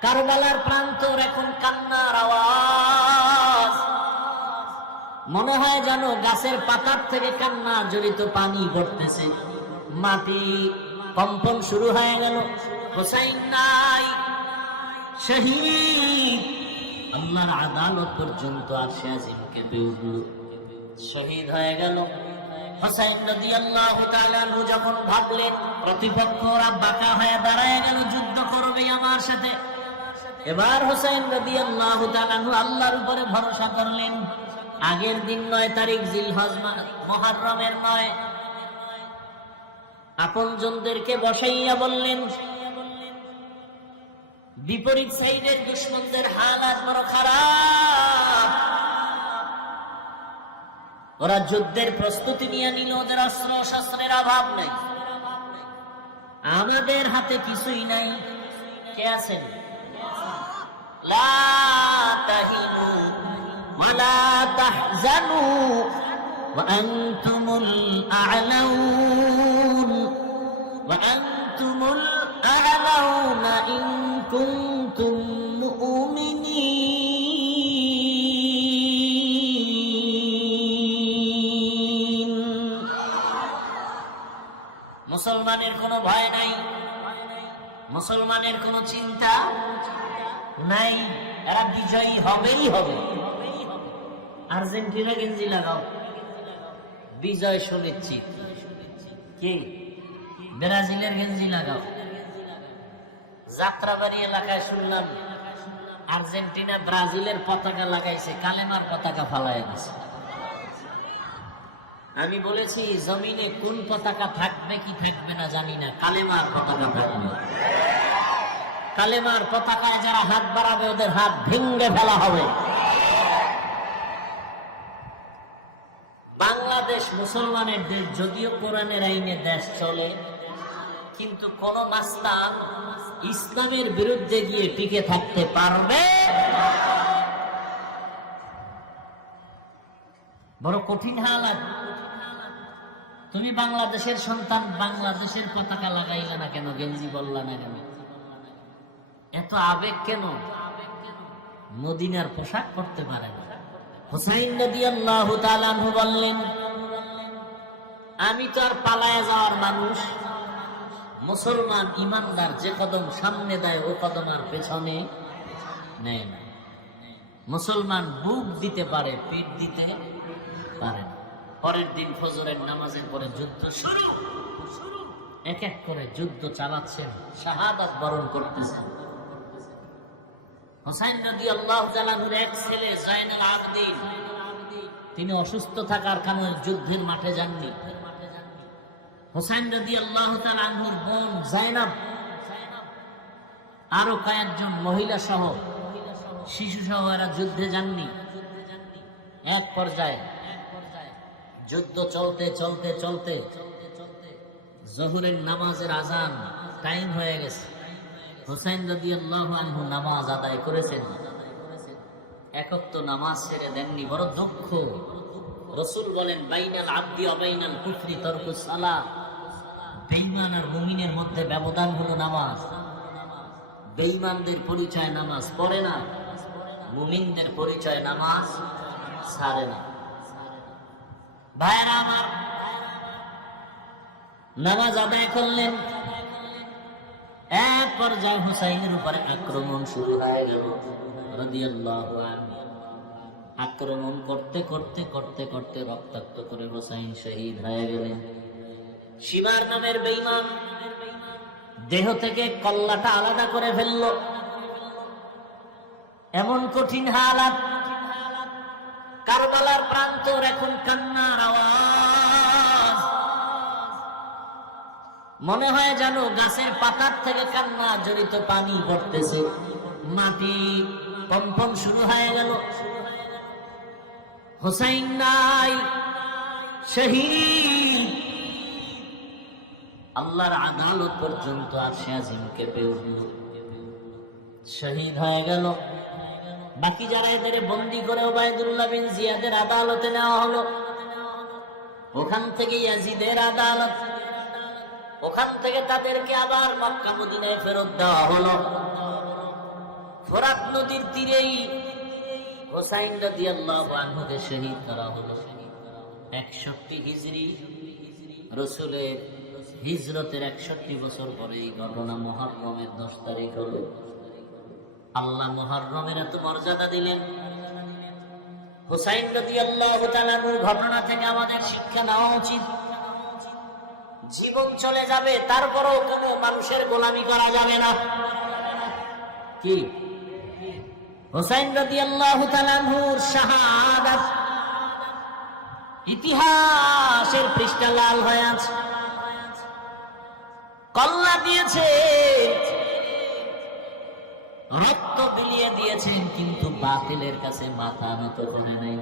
কারবালার প্রান্তর এখন কান্নার আওয়াজ, মনে হয় যেন গাছের পাতার থেকে কান্না জড়িত পানি পড়তেছে, মাটি কম্পন শুরু হয়ে গেল। হোসাইন নাই, শহীদ। আল্লাহর আদালত পর্যন্ত আরশে আজিম কেঁপে উঠল, শহীদ হয়ে গেল। হোসাইন রাদিয়াল্লাহু তাআলা আনহু যখন ভাবলেন প্রতিপক্ষরা বাঁকা হয়ে দাঁড়ায় গেল, যুদ্ধ করবে আমার সাথে, এবার হোসেন রাদিয়াল্লাহু তাআলা আনহু আল্লাহর উপরে ভরসা করলেন। আগের দিন 9 তারিখ জিলহজ মুহররমের 9, আপনজনদেরকে বসাইয়া বললেন, বিপরীত সাইডের দুশমনদের হালাত বড় খারাপ, ওরা যুদ্ধের প্রস্তুতি নিয়ে নিল, ওদের অস্ত্র শস্ত্রের অভাব নাই, আমাদের হাতে কিছুই নাই। কে আছেন? লা তাহিনু ওয়া লা তাহজানু ওয়া আনতুমুল আ'লাউন ওয়া আনতুমুল আ'লাউনা ইন কুনতুম মুমিনিন। মুসলমানের কোনো ভয় নাই, মুসলমানের কোনো চিন্তা নাই, এরা বিজয়ী হবেই হবে। আর্জেন্টিনা গেঞ্জি লাগাও, বিজয় সুনিশ্চিত। কি? ব্রাজিলের গেঞ্জি লাগাও। যাত্রাবাড়ি এলাকায় শুনলাম আর্জেন্টিনা ব্রাজিলের পতাকা লাগাইছে, কালেমার পতাকা ফালায় গেছে। আমি বলেছি জমিনে কোন পতাকা থাকবে কি থাকবে না জানি না, কালেমার পতাকা থাকবে। কালেমার পতাকায় যারা হাত বাড়াবে ওদের হাত ভেঙে ফেলা হবে। বাংলাদেশ মুসলমানের দেশ, যদিও কোরআনের আইনে দেশ চলে, কিন্তু কোন মাস্তান ইসলামের বিরুদ্ধে গিয়ে টিকে থাকতে পারবে? বড় কঠিন হালাত। তুমি বাংলাদেশের সন্তান, বাংলাদেশের পতাকা লাগাইলে না কেন, গেঞ্জি বললা না কেন, এত আবেগ কেন? মদিনার পোশাক পরতে পারে না। হুসাইন রাদিয়াল্লাহু তাআলা আনহু বললেন, আমি তো আর পালায়া যাওয়ার মানুষ, মুসলমান ইমানদার যে কদম সামনে দেয় ও কদম আর পেছনে নেয় না। মুসলমান বুক দিতে পারে, পিঠ দিতে পারে না। পরের দিন ফজরের নামাজের পরে যুদ্ধ শুরু, এক এক করে যুদ্ধ চালাচ্ছেন, শাহাদাত বরণ করতেছেন। হোসাইন রাদিয়াল্লাহু তাআলা আনহুর এক ছেলে জাইনুল আবেদিন, তিনি অসুস্থ থাকার কারণে যুদ্ধের মাঠে যাননি। হোসাইন রাদিয়াল্লাহু তাআলা আনহুর বোন জাইনাব, আরো কয়েকজন মহিলা সহ, শিশু সহ এরা যুদ্ধে যাননি। এক পর্যায়ে যুদ্ধ চলতে চলতে চলতে জোহরের নামাজের আজান টাইম হয়ে গেছে। হুসাইন রাদিয়াল্লাহু আনহু নামাজ আদায় করেছেন, একত্ব নামাজ ছেড়ে দেননি। বড় দুঃখ। রাসূল বলেন, বাইনাল আবদি ওয়া বাইনাল কুফরি তারকুস সালাহ। বেঈমান আর মুমিনের মধ্যে ব্যবধান হলো নামাজ। বেঈমানদের পরিচয় নামাজ পড়ে না, মুমিনদের পরিচয় নামাজ ছাড়ে না। ভাইরা আমার, নামাজ আদায় করলেন, এক পর্যায়ে হুসাইনের উপরে আক্রমণ শুরু হয়ে গেল রাদিয়াল্লাহু আনহু। আক্রমণ করতে করতে করতে করতে রক্তাক্ত করে হুসাইন শহীদ হয়ে গেলেন। শিমার নামের বেঈমান দেহ থেকে কল্লাটা আলাদা করে ফেলল। এমন কঠিন হালাত, কারবালার প্রান্তর এখন কান্নার আওয়াজ, মনে হয় যেন গাছের পাতার থেকে কান্না জড়িত পানি পড়তেছে, মাটি কম্পন শুরু হয়ে গেল। হোসাইন নাই, শহীদ। আল্লাহর আদালত পর্যন্ত আরশে আজিম কেঁপে উঠল, শহীদ হয়ে গেল। বাকি যারা এদের বন্দী করে ওবায়দুল্লাহ বিন জিয়াদের আদালতে নেওয়া হলো, ওখান থেকে ইয়াজিদের আদালত, ওখান থেকে তাদেরকে আবার মক্কা মদিনায় ফেরত দেওয়া হলো। নদীর তীরেই হোসাইন রাদিয়াল্লাহু আনহুকে শহীদ করা হলো। 61 হিজরি, রাসূলের হিজরতের 61 বছর পরে এই ঘটনা। মুহররমের 10 তারিখ হলো। আল্লাহ মুহররমের এত মর্যাদা দিলেন। হোসাইন রাদিয়াল্লাহু তাআলা আনহুর ঘটনা থেকে আমাদের শিক্ষা নেওয়া উচিত। জীবন চলে যাবে, তারপরও কোনো মানুষের গোলামি করা যাবে না। কি হোসাইন রাদিয়াল্লাহু তাআলা আনহুর শাহাদাত ইতিহাসের পৃষ্ঠা লাল হয়ে আছে। কল্লা দিয়েছে, রক্ত বিলিয়ে দিয়েছেন, কিন্তু বাতিলের কাছে মাথা নত করে নাই।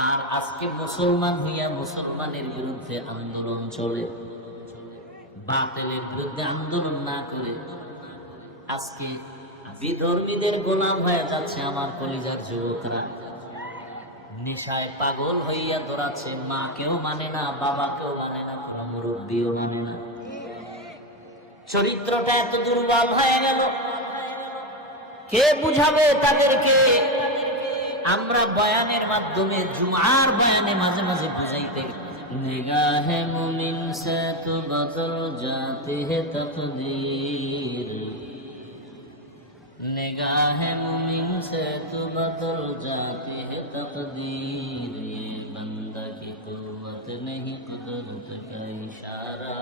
আর আজকে মুসলমান হইয়া মুসলমানের বিরুদ্ধে আন্দোলন চলে, বাতিলের বিরুদ্ধে আন্দোলন না করে আজকে বিধর্মীদের গোলাম হয়ে যাচ্ছে আমার কলিজার যুবকরা। নেশায় পাগল হইয়া দৌড়াচ্ছে, মাকেও মানে না, বাবাকেও মানে না, মুরব্বীও মানে না। চরিত্রটা এত দুর্বল হয়ে গেল, কে বুঝাবে তাদেরকে? আমরা বয়ানের মাধ্যমে, জুমার বয়ানে মাঝে মাঝে বুঝাইতে, নিগাহে মুমিন সে তো বদল জাতি হে তকদীর, निगाह मुमिन से तू बदल जाती है तकदीर, ये बंदा की कुव्वत नहीं कुदरत का इशारा,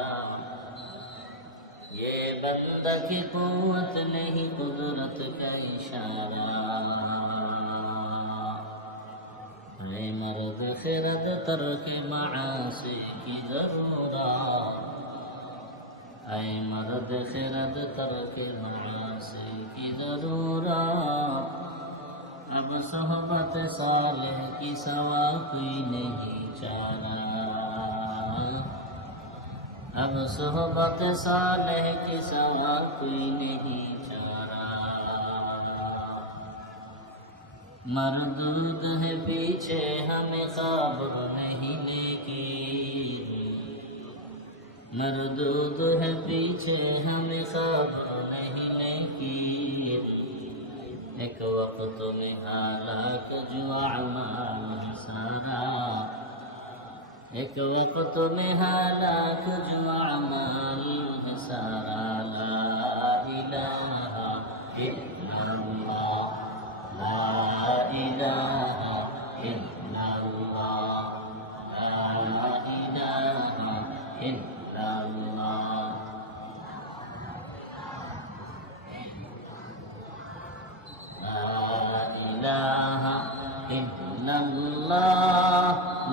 ये बंदा की कुव्वत नहीं कुदरत का इशारा। ऐ मर्द खिरद तर्क मासी की जरूरत, ऐ मर्द खिरद तर्क मासी की जरूरत, अब सोहबत सालिह की सवा कोई नहीं चारा, अब सोहबत सालिह की सवा कोई नहीं चारा। मरदूद है पीछे हमें खबर नहीं लेकिन, मरदूद है पीछे हमें खबर नहीं लेकिन, एक वक्त में हालात जो अमाल सारा, एक वक्त में हालात जो अमाल सारा। ला इलाहा इल्लल्लाह,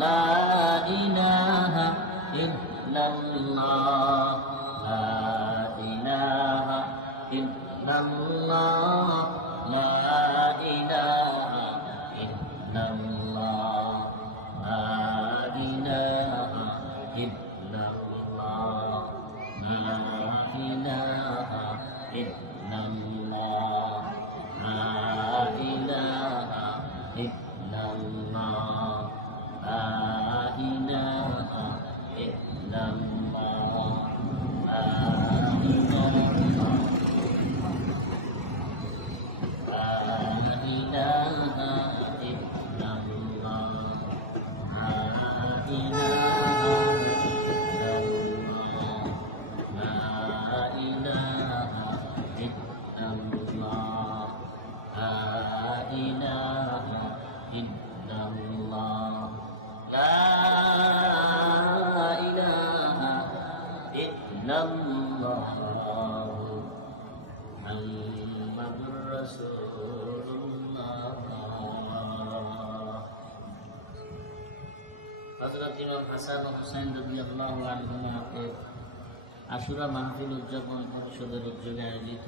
ला इलाहा इल्लल्लाह, ला इलाहा इल्लल्लाह। لا إله إلا الله، لا إله إلا الله، لا إله إلا الله، لا إله إلا الله، لا إله إلا الله، لا إله إلا الله، لا إله إلا الله، لا হযরত ইমাম হাসান ও হুসাইন রাদিয়াল্লাহু আনহুমাকে আশুরা মাহফিল উদযাপন পরিষদের উদ্যোগে আয়োজিত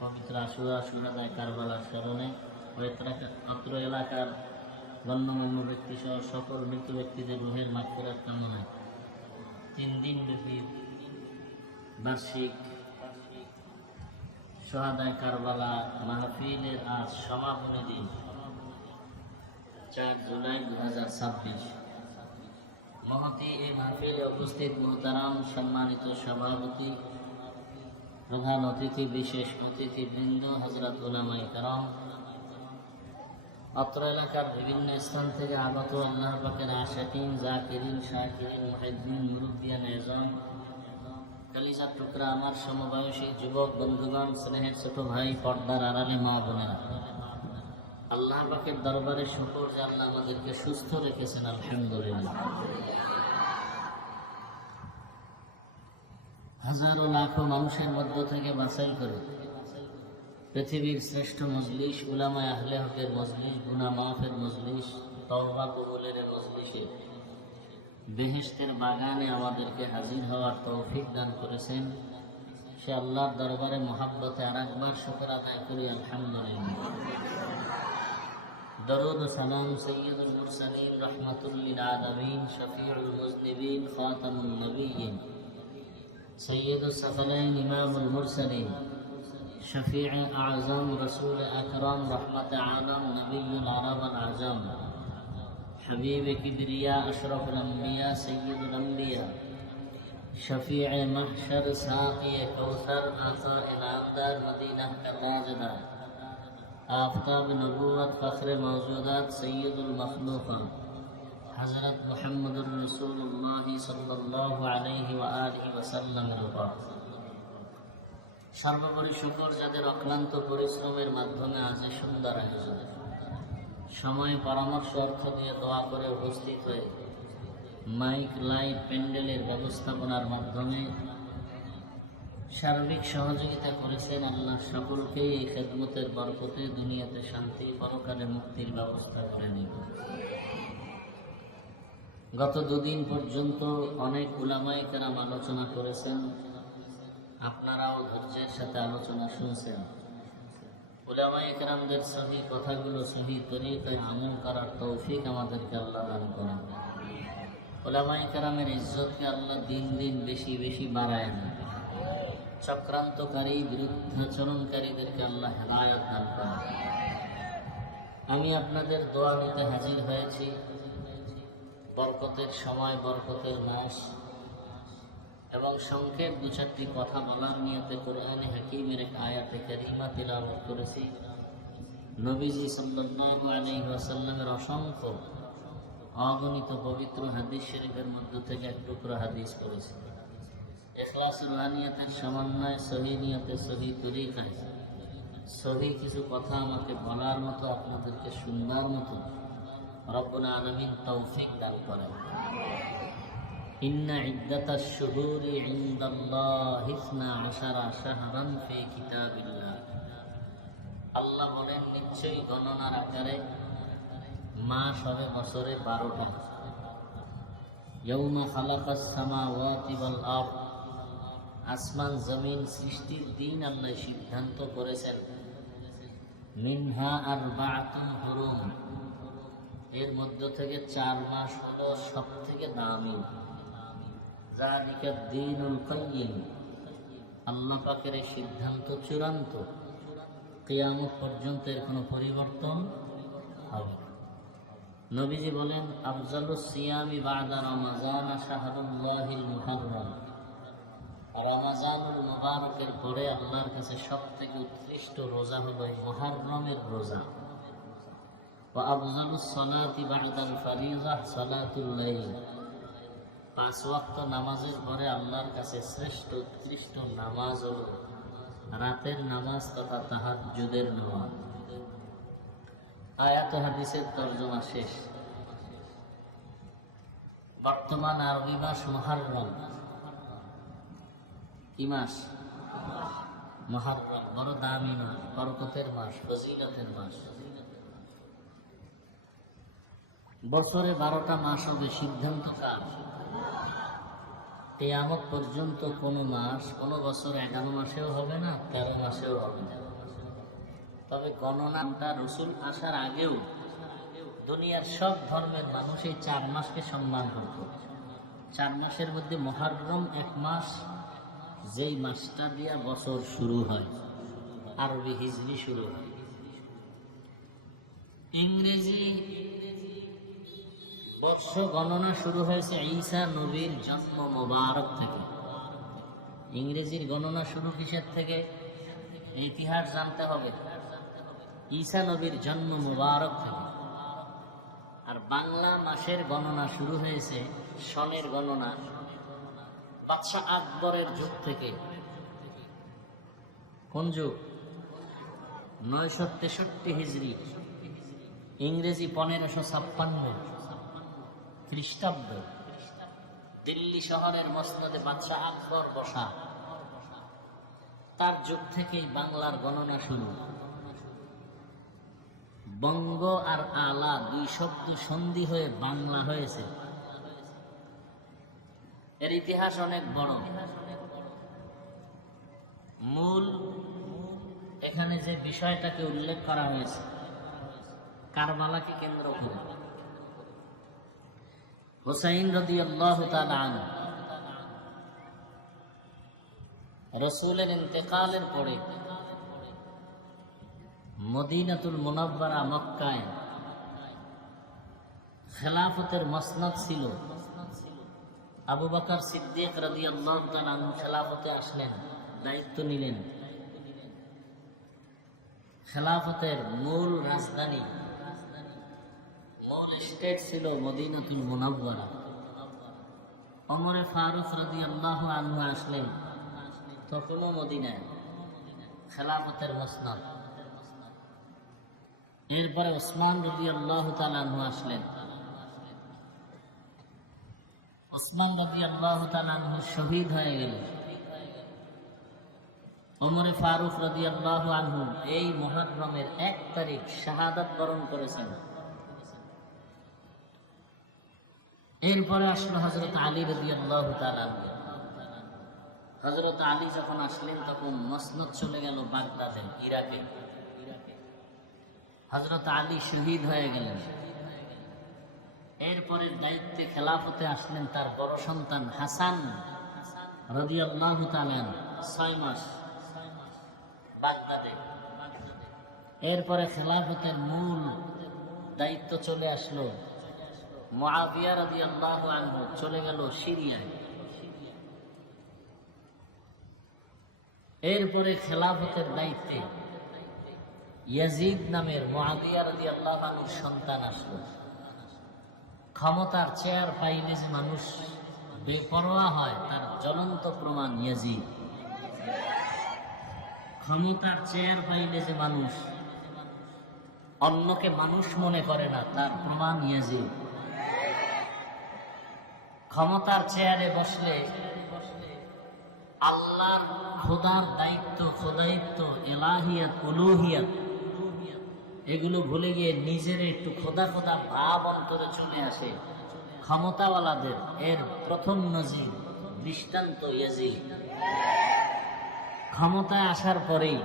পবিত্র আশুরা শুহাদায়ে কারবালার স্মরণে অত্র এলাকার গণ্যমান্য ব্যক্তি সহ সকল মৃত ব্যক্তিদের রুহের মাগফিরাত কামনায় 3 দিন ব্যাপী বার্ষিক শুহাদায়ে কারবালা মাহফিলের আজ সমাপনী দিন 4 জুলাই 2026। মহতি এই মাহফিলে উপস্থিত মুহতারাম সম্মানিত সভাপতি প্রধান অতিথি, বিশেষ অতিথিবৃন্দ, হযরত উলামায়ে কেরাম, অত্র এলাকার বিভিন্ন স্থান থেকে আগত আল্লাহ পাকের আশিকিন, জাকিরিন, শাকিরিন, মুহিদ্দিন, মুরব্বিয়ান এজাম, কলিজার টুকরা আমার সমবয়সী যুবক বন্ধুগণ, স্নেহের ছোট ভাই, পর্দার আড়ালে মা বোনেরা, আল্লাহ পাকের দরবারে শুকর যে আল্লাহ আমাদেরকে সুস্থ রেখেছেন, আলহামদুলিল্লাহ। হাজারো লাখো মানুষের মধ্য থেকে বাছাই করে পৃথিবীর শ্রেষ্ঠ মজলিস, উলামায়ে আহলে হকের মজলিস, গুনাহ মাফের মজলিস, তওবা কবুলের মজলিসে, বেহেশতের বাগানে আমাদেরকে হাজির হওয়ার তৌফিক দান করেছেন। সে আল্লাহর দরবারে মহাব্বতে আরেকবার শুকর আদায় করি, আলহামদুলিল্লাহ। দরুদ ও সালাম সাইয়্যিদুল মুরসালিন, রাহমাতুল লিল আলামিন, শফিউল মুজনিবিন, খাতামুন নবিয়্যিন, সাইয়্যিদুস সাকলাইন, ইমামুল মুরসালিন, শফিউ আযম, রাসূল আকরাম, রাহমাতে আলাম, নবিয়্যুল আরব ওয়াল আজম, হাবিব কিবরিয়া, আশরাফুল আম্বিয়া, সাইয়্যিদুল আম্বিয়া, শফিউ মাহশর, সাকি কাউসার, আতা ইনামদার, মদিনা কা তাজদার, आफताब नबूवत, फ़ख्र मौजूदात, सय्यदुल मखलूक़ात, हज़रत मुहम्मदुर रसूलुल्लाह सल्लल्लाहु अलैहि व आलिहि वसल्लमेর উপর সর্বোপরি শুকর যাদের অক্লান্ত পরিশ্রমের মাধ্যমে আজ সুন্দর আয়োজন, সময় পরামর্শ অর্থ দিয়ে দোয়া করে উপস্থিত হয়ে মাইক, লাইট, প্যান্ডেলের ব্যবস্থাপনার মাধ্যমে সার্বিক সহযোগিতা করেছেন। আল্লাহ সকলকে এই খেদমতের বরকতে দুনিয়াতে শান্তি, পরকালে মুক্তির ব্যবস্থা করে দিন। গত দুদিন পর্যন্ত অনেক উলামায়ে কেরাম আলোচনা করেছেন, আপনারাও ধৈর্যের সাথে আলোচনা শুনছেন। উলামায়ে কেরামদের সহি কথাগুলো সহি তরিকায় আমল করার তৌফিক আমাদেরকে আল্লাহ দান করেন। উলামায়ে কেরামের ইজ্জতকে আল্লাহ দিন দিন বেশি বেশি বাড়ায় না। চক্রান্তকারী, বিরুদ্ধাচরণকারীদেরকে আল্লাহ হেদায়েত দান করেন। আমি আপনাদের দোয়া নিতে হাজির হয়েছি। বরকতের সময়, বরকতের মাস এবং সংক্ষেপ দু চারটি কথা বলার নিয়তে কোরআনে হাকিমের এক আয়াতে কারিমা তিলাওয়াত করেছি। নবীজি সাল্লাল্লাহু আলাইহি ওয়াসাল্লামের অসংখ্য অগণিত পবিত্র হাদিস শরীফের মধ্য থেকে এক টুকরো হাদিস করেছি। ইখলাসুল নিয়তের সমন্বয়, সহি নিয়তে, সহি তরিকায় সহি কিছু কথা আমাকে বলার মতো, আপনাদেরকে শুনবার মতো রব্বুল আলামিন তৌফিক দান করেন। ইন্না ইদ্দাতাশ শুহুরি ইনদাল্লাহি 12 শাহরান ফি কিতাবিল্লাহ। আল্লাহ বলেন, নিশ্চয়ই গণনার আকারে মাস হবে বছরে 12টা। ইয়াউমা খালাকাস সামাওয়াতি ওয়াল আরদ, আসমান জমিন সৃষ্টির দিন আল্লাহ সিদ্ধান্ত করেছেন। মিনহা আরবাআতুন হুরুম, এর মধ্য থেকে 4 মাস হলো সব থেকে দামি। যালিকা দ্বীনুল কাইয়্যিম, আল্লাহ পাকের এই সিদ্ধান্ত চূড়ান্ত, কিয়ামত পর্যন্ত এর কোনো পরিবর্তন হবে না। নবীজি বলেন, আফজালুস সিয়ামি বা'দা রমাজান শাহরুল্লাহিল মুহাররম, রমাজানুল মুবারকের পরে আল্লাহর কাছে সবথেকে উৎকৃষ্ট রোজা হলো মুহররমের রোজা। ওয়া আফজালুস সালাতি বা'দাল ফারিযা সালাতুল লাইল, 5 ওয়াক্ত নামাজের পরে আল্লাহর কাছে শ্রেষ্ঠ উৎকৃষ্ট নামাজ হলো রাতের নামাজ তথা তাহাজ্জুদের নামাজ। আয়াত হাদিসের তরজমা শেষ। বর্তমান আরবি মাস মুহররম। কি মাস? মুহররম। বড় দামি মাস, বরকতের মাস, ফজিলতের মাস। বছরে 12টা মাস হবে, সিদ্ধান্ত কার? কিয়ামত পর্যন্ত কোনো মাস, কোনো বছর 11 মাসেও হবে না, 13 মাসেও হবে না। তবে গণনাটা রসুল আসার আগেও দুনিয়ার সব ধর্মের মানুষ এই 4 মাসকে সম্মান করত। 4 মাসের মধ্যে মুহররম 1 মাস, যেই মাসটা দিয়া বছর শুরু হয়, আরবি হিজরি শুরু হয়। ইংরেজি বর্ষ গণনা শুরু হয়েছে ঈসা নবীর জন্ম মোবারক থেকে। ইংরেজির গণনা শুরু কিসের থেকে? ইতিহাস জানতে হবে। ঈসা নবীর জন্ম মুবারক থেকে। আর বাংলা মাসের গণনা শুরু হয়েছে, সনের গণনা বাদশাহ আকবরের যুগ থেকে। কোন যুগ? 963 হিজরি, ইংরেজি 1556 খ্রিস্টাব্দ। দিল্লি শহরের মসনদে বাদশাহ আকবর বসা, তার যুগ থেকেই বাংলার গণনা শুরু। বঙ্গ আর আলা দুই শব্দ সন্ধি হয়ে বাংলা হয়েছে। এর ইতিহাস অনেক বড়। মূল এখানে যে বিষয়টাকে উল্লেখ করা হয়েছে, কারবালাকে কেন্দ্র করে, হুসাইন রাদিয়াল্লাহু তাআলা আনহু রাসূলের ইন্তেকালের পরে মদিনাতুল মুনাওয়ারা মক্কায় খেলাফতের মসনদ ছিল। আবু বকর সিদ্দিক রাদিয়াল্লাহু তাআলা আনহু খেলাফতে আসলেন, দায়িত্ব নিলেন। খেলাফতের মূল রাজধানী, মূল স্টেট ছিল মদিনাতুল মুনাওয়ারা। ওমরে ফারুক রাদিয়াল্লাহু আনহু আসলেন, তখনও মদিনায় খেলাফতের মসনদ। এরপরে ওসমান রাদিয়াল্লাহু তাআলা আনহু আসলেন। ওসমান রাদিয়াল্লাহু তাআলা আনহু শহীদ হয়ে গেলেন। ওমরে ফারুক রাদিয়াল্লাহু আনহু এই মুহররমের 1 তারিখ শাহাদাত বরণ করেছেন। এরপরে আসলো হযরত আলী রাদিয়াল্লাহু তাআলা আনহু। হযরত আলী যখন আসলেন তখন মসনদ চলে গেল বাগদাদে, ইরাকে। হযরত আলী শহীদ হয়ে গেলেন। এরপরে দায়িত্বে খেলাফতে আসলেন তার বড় সন্তান হাসান রাদিয়াল্লাহু তাআলা, 6 মাস বাগদাদে। এরপরে খেলাফতের মূল দায়িত্ব চলে আসলো মুআবিয়া রাদিয়াল্লাহু আনহু, চলে গেল সিরিয়ায়। এরপরে খেলাফতের দায়িত্বে ইয়াজিদ নামের মুআবিয়া রাদিয়াল্লাহু আনহুর সন্তান আসলো। ক্ষমতার চেয়ার পাইলে যে মানুষ বেপরোয়া হয় তার জ্বলন্ত প্রমাণ ইয়াজিদ। ক্ষমতার চেয়ার পাইলে যে মানুষ অন্যকে মানুষ মনে করে না তার প্রমাণ ইয়াজিদ। ক্ষমতার চেয়ারে বসলে আল্লাহর খোদার দায়িত্ব, খোদায়িত্ব, এলাহিয়াত, উলুহিয়াত এগুলো ভুলে গিয়ে নিজের একটু খোদা খোদা ভাব অন্তরে চলে আসে ক্ষমতাওয়ালাদের। এর প্রথম নজির দৃষ্টান্ত ইয়াজিদ। ক্ষমতায় আসার পরেই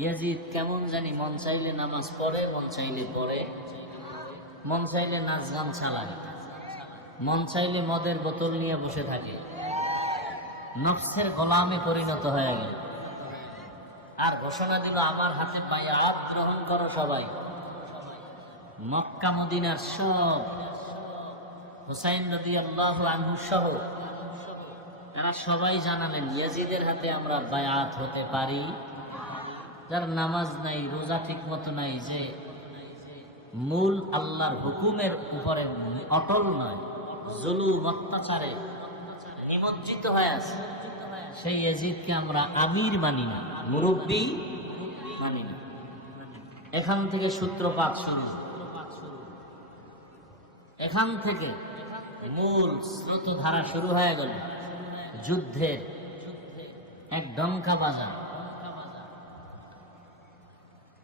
ইয়াজিদ কেমন জানি মন চাইলে নামাজ পড়ে, মন চাইলে পড়ে, মন চাইলে নাচ গান চালায়, মন চাইলে মদের বোতল নিয়ে বসে থাকে। নফসের গোলামে পরিণত হয়ে গেল। আর ঘোষণা দিল, আমার হাতে বায়াত গ্রহণ করো সবাই। মক্কা মদিনার সব হুসাইন রাদিয়াল্লাহু আনহু সহ তারা সবাই জানালেন, ইয়াজিদের হাতে আমরা বায়াত হতে পারি। যার নামাজ নাই, রোজা ঠিক মতো নাই, যে মূল আল্লাহর হুকুমের উপরে অটল নয়, জুলুম অত্যাচারে নিমজ্জিত হয়ে আছে, সেই ইয়াজিদকে আমরা আমির মানি না, মুরব্বী মানি না। এখান থেকে সূত্রপাত শুরু। এখান থেকে মূল স্রোতধারা শুরু হয়ে গেল যুদ্ধের। এক ডঙ্কা বাজা।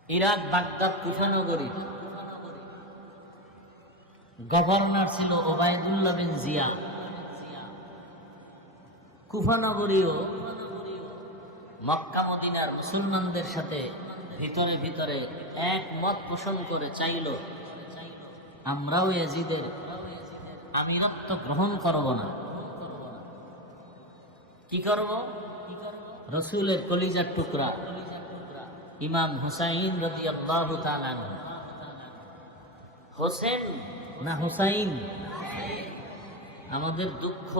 ইরাক বাগদাদ কুফানগরী গভর্নর ছিল ওবায়দুল্লাহ বিন জিয়াদ। কুফানগরীও মক্কা মদিনার মুসলমানদের সাথে ভিতরে ভিতরে একমত পোষণ করে চাইল, আমরাও ইয়াজিদের আমিরত্ব গ্রহণ করব না। কি করব? রসুলের কলিজার টুকরা ইমাম হুসাইন রাদিয়াল্লাহু তাআলা আনহু। হোসেন না হুসাইন? আমাদের দুঃখ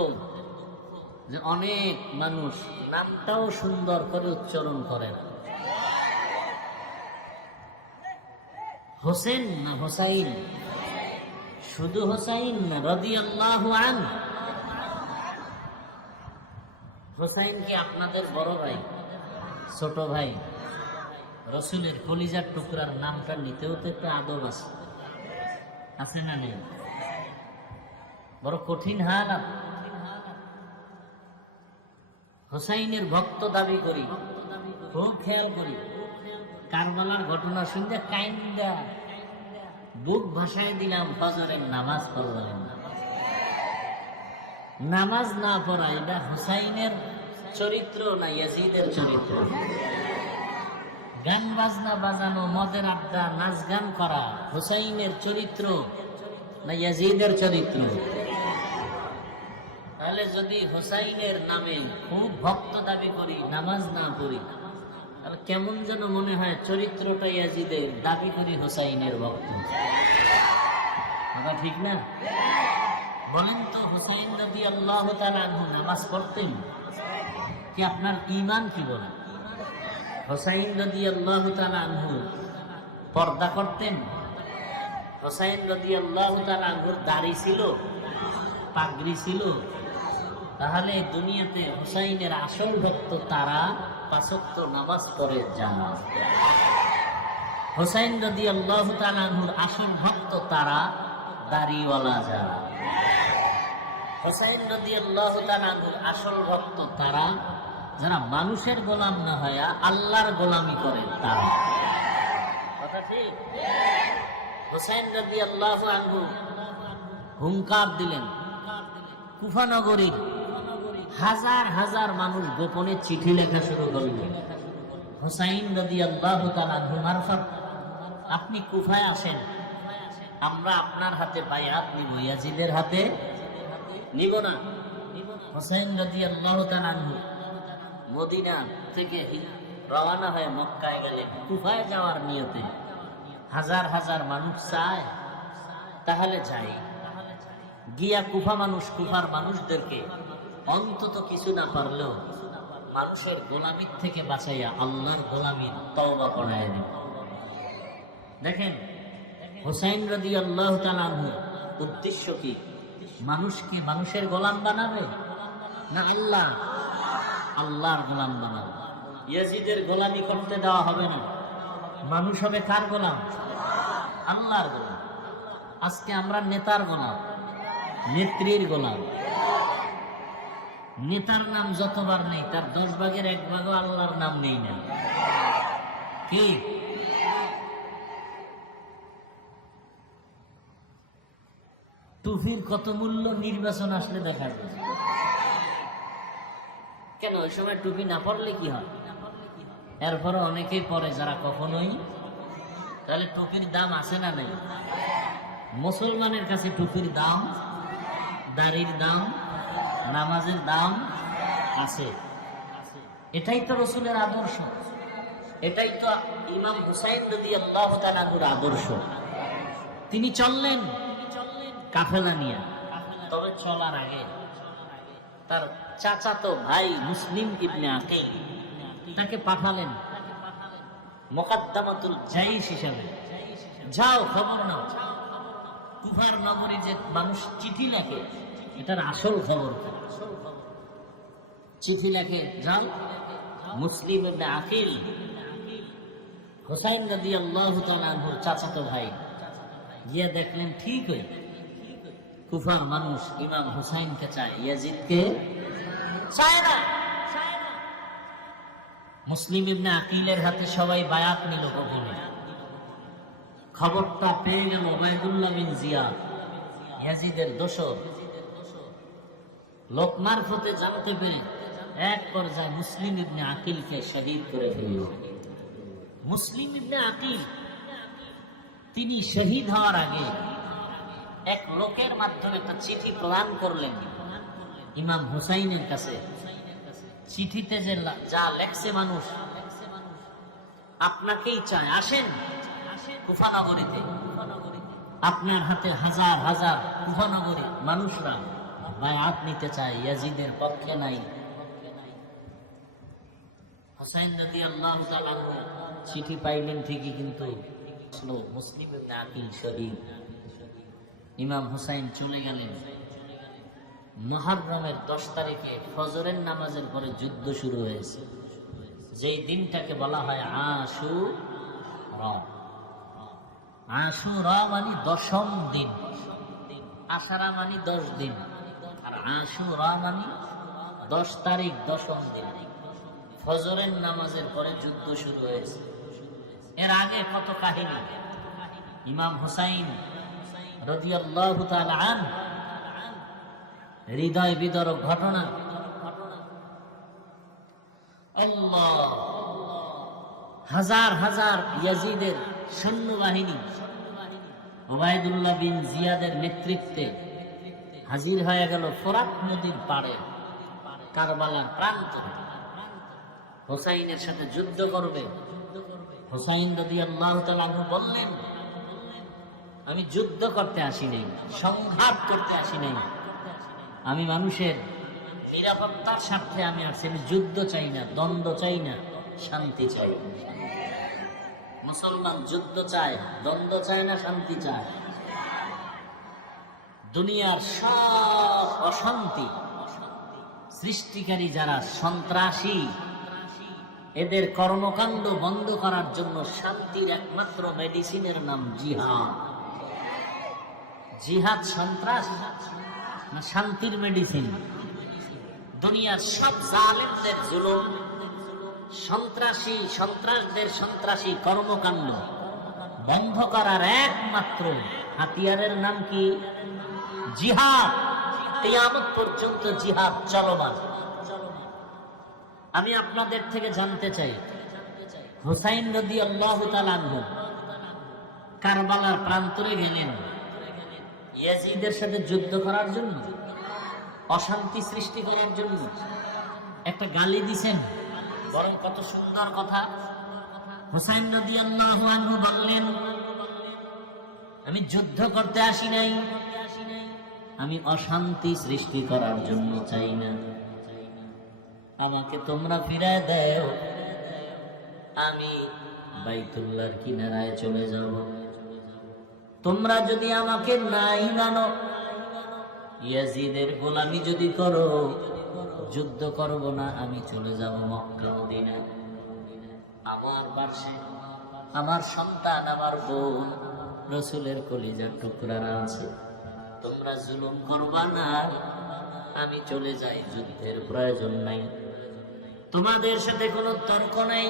যে অনেক মানুষ নামটাও সুন্দর করে উচ্চারণ করে না। হোসেন না হোসাইন? শুধু হোসাইন না, রাদিয়াল্লাহু আনহু। হোসাইন কি আপনাদের বড় ভাই, ছোট ভাই? রসুলের কলিজার টুকরার নামটা নিতেও তো একটু আদব আছে না নেই? বড় কঠিন হালাত। হোসাইনের ভক্ত দাবি করি, খুব খেয়াল করি। কারবালার ঘটনা শুনতে কাইন্দা বুক ভাসায় দিলাম, ফজরের নামাজ পড়লাম না। নামাজ না পড়া এটা হোসাইনের চরিত্র না ইয়াজিদের চরিত্র? গান বাজনা বাজানো, মদের আড্ডা, নাচ গান করা হোসাইনের চরিত্র না ইয়াজিদের চরিত্র? তাহলে যদি হোসাইনের নামে খুব ভক্ত দাবি করি, নামাজ না পড়ি, তাহলে কেমন যেন মনে হয় চরিত্রটা ইয়াজিদের, দাবি করি হোসাইনের ভক্ত। কথা ঠিক না? বলেন তো, হোসাইন রাদিয়াল্লাহু তাআলা আনহু নামাজ পড়তেন কি? আপনার ঈমান কি বলে? হোসাইন রাদিয়াল্লাহু তাআলা আনহু পর্দা করতেন? হোসাইন রাদিয়াল্লাহু তাআলা আনহুর দাড়ি ছিল, পাগড়ি ছিল? তাহলে দুনিয়াতে হোসাইনের আসল ভক্ত তারা 5 ওয়াক্ত নামাজ পড়ে যারা। হোসাইন রাদিয়াল্লাহু তাআলা আনহুর আসল ভক্ত তারা দাড়িওয়ালা যারা। হোসাইন রাদিয়াল্লাহু তাআলা আনহুর আসল ভক্ত তারা যারা মানুষের গোলাম না হয় আল্লাহর গোলামি করে তারা। কথা ঠিক? হোসাইন রাদিয়াল্লাহু আনহু হুঙ্কার দিলেন, কুফা নগরী হাজার হাজার মানুষ গোপনে চিঠি লেখা শুরু করলেন। হোসাইন রাদিয়াল্লাহু তাআলা আনহু মারফত আপনি কুফায় আসেন, আমরা আপনার হাতে বায়াত নিব, ইয়াজিদের হাতে নিব না। হোসেন রাদিয়াল্লাহু তাআলা আনহু মদিনা থেকে রওনা হয়ে মক্কায় গেলেন কুফায় যাওয়ার নিয়তে। হাজার হাজার মানুষ চায়, তাহলে যাই। গিয়া কুফার মানুষদেরকে অন্তত কিছু না পারলেও মানুষের গোলামির থেকে বাঁচাইয়া আল্লাহর গোলামির তওবা পড়ায় দেন। দেখেন হোসাইন রাদিয়াল্লাহু তাআলা আনহু উদ্দেশ্য কি? মানুষকে মানুষের গোলাম বানাবে না আল্লাহর গোলাম বানাবে? ইয়াজিদের গোলামি করতে দেওয়া হবে না। মানুষ হবে কার গোলাম? আল্লাহর গোলাম। আজকে আমরা নেতার গোলাম, নেত্রীর গোলাম। নেতার নাম যতবার নেই তার 10 ভাগের 1 ভাগও আল্লাহর নাম নেই না। কি টুপির কত মূল্য নির্বাচন আসলে দেখা যায়। কেন ওই সময় টুপি না পরলে কি হয়? এরপরে অনেকেই পরে যারা কখনোই। তাহলে টুপির দাম আছে না নেই? মুসলমানের কাছে টুপির দাম, দাড়ির দাম, নামাজের দাম আছে। এটাই তো রসুলের আদর্শ, এটাই তো ইমাম হুসাইন রাদিয়াল্লাহু তাআলা আনহুর আদর্শ। তিনি চললেন কাফেলা নিয়ে, তবে চলার আগে তার চাচাতো ভাই মুসলিম ইবনে আকিল তাকে পাঠালেন মুকাদ্দামাতুল জাইশ হিসাবে। যাও খবর নাও, কুফার নগরী যে মানুষ চিঠি লেখে এটার আসল খবর। চিঠি লেখে যান মুসলিম ইবনে আকিল, হোসাইন রাদিয়াল্লাহু তাআলা আনহুর চাচাতো ভাই। গিয়ে দেখলেন ঠিক হয়ে কুফার মানুষ ইমাম হুসাইনকে চায়, ইয়াজিদকে চায় না। মুসলিম ইবনে আকিলের হাতে সবাই বায়াত নিল গোপনে। খবরটা পেয়ে গেল ওবায়দুল্লাহ বিন জিয়াদ, ইয়াজিদের দোসর। লোক মারফতে জানতে পেরে এক পর্যায়ে মুসলিম ইবনে আকিলকে শহীদ করে ফেলল। মুসলিম ইবনে আকিল তিনি শহীদ হওয়ার আগে এক লোকের মাধ্যমে একটা চিঠি প্রদান করলেন ইমাম হুসাইনের কাছে। চিঠিতে যে যা লেখছে মানুষ আপনাকেই চায়, আসেন কুফা নগরীতে। আপনার হাতে হাজার হাজার কুফা নগরী মানুষরা বায়াত নিতে চায়, ইয়াজিদের পক্ষে নাই। হুসাইন রাদিয়াল্লাহু তাআলা আনহু চিঠি পাইলেন ঠিকই, কিন্তু মুসলিম ইবনে আকিল শহীদ। ইমাম হুসাইন চলে গেলেন। মুহররমের 10 তারিখে ফজরের নামাজের পরে যুদ্ধ শুরু হয়েছে, যেই দিনটাকে বলা হয় আশুরা। আশুরা মানে 10ম দিন, আশারা মানে 10 দিন, আর আশুরা মানে 10 তারিখ 10ম দিন। ফজরের নামাজের পরে যুদ্ধ শুরু হয়েছে। এর আগে কত কাহিনী। ইমাম হুসাইন রাদিয়াল্লাহু তাআলা আনহু হৃদয় বিদারক ঘটনা। আল্লাহ, হাজার হাজার ইয়াজিদের সৈন্যবাহিনী উবাইদুল্লাহ বিন জিয়াদের নেতৃত্বে হাজির হয়ে গেল ফোরাত নদীর পাড়ে, কারবালার প্রান্তে। হুসাইনের সাথে যুদ্ধ করবে। হুসাইন রাদিয়াল্লাহু তাআলা আনহু বললেন, আমি যুদ্ধ করতে আসি নাই, সংঘাত করতে আসি নাই, আমি মানুষের নিরাপত্তার স্বার্থে আমি আসছি। আমি যুদ্ধ চাই না, দ্বন্দ্ব চাই না, শান্তি চাই। মুসলমান যুদ্ধ চায়, দ্বন্দ্ব চায় না, শান্তি চায়। দুনিয়ার সব অশান্তি সৃষ্টিকারী যারা সন্ত্রাসী, এদের কর্মকাণ্ড বন্ধ করার জন্য শান্তির একমাত্র মেডিসিনের নাম জিহাদ। জিহাদ সন্ত্রাস না শান্তির মেডিসিন? দুনিয়ার সব জালেমদের জুলুম, সন্ত্রাসদের সন্ত্রাসী কর্মকাণ্ড বন্ধ করার একমাত্র হাতিয়ারের নাম কি? জিহাদ। কিয়ামত পর্যন্ত জিহাদ চলমান। আমি আপনাদের থেকে জানতে চাই, হুসাইন রাদিয়াল্লাহু তাআলা আনহু কারবালার প্রান্তরে গেলেন ইয়াজিদের সাথে যুদ্ধ করার জন্য, অশান্তি সৃষ্টি করার জন্য? একটা গালি দিছেন? বরং কত সুন্দর কথা। হুসাইন রাদিয়াল্লাহু আনহু বললেন, আমি যুদ্ধ করতে আসি নাই, আমি অশান্তি সৃষ্টি করার জন্য চাই না। আমাকে তোমরা ফিরায় দাও, আমি বাইতুল্লাহর কিনারায় চলে যাব। তোমরা যদি আমাকে নাই মানো, ইয়াজিদের গোলামি যদি করো, যুদ্ধ করব না, আমি চলে যাব মক্কা মদিনা। আমার পাশে আমার সন্তান, আমার বোন, রাসূলের কলিজার টুকরারা আছে। তোমরা জুলুম করবা না, আমি চলে যাই, যুদ্ধের প্রয়োজন নাই। তোমাদের সাথে কোনো তর্ক নাই,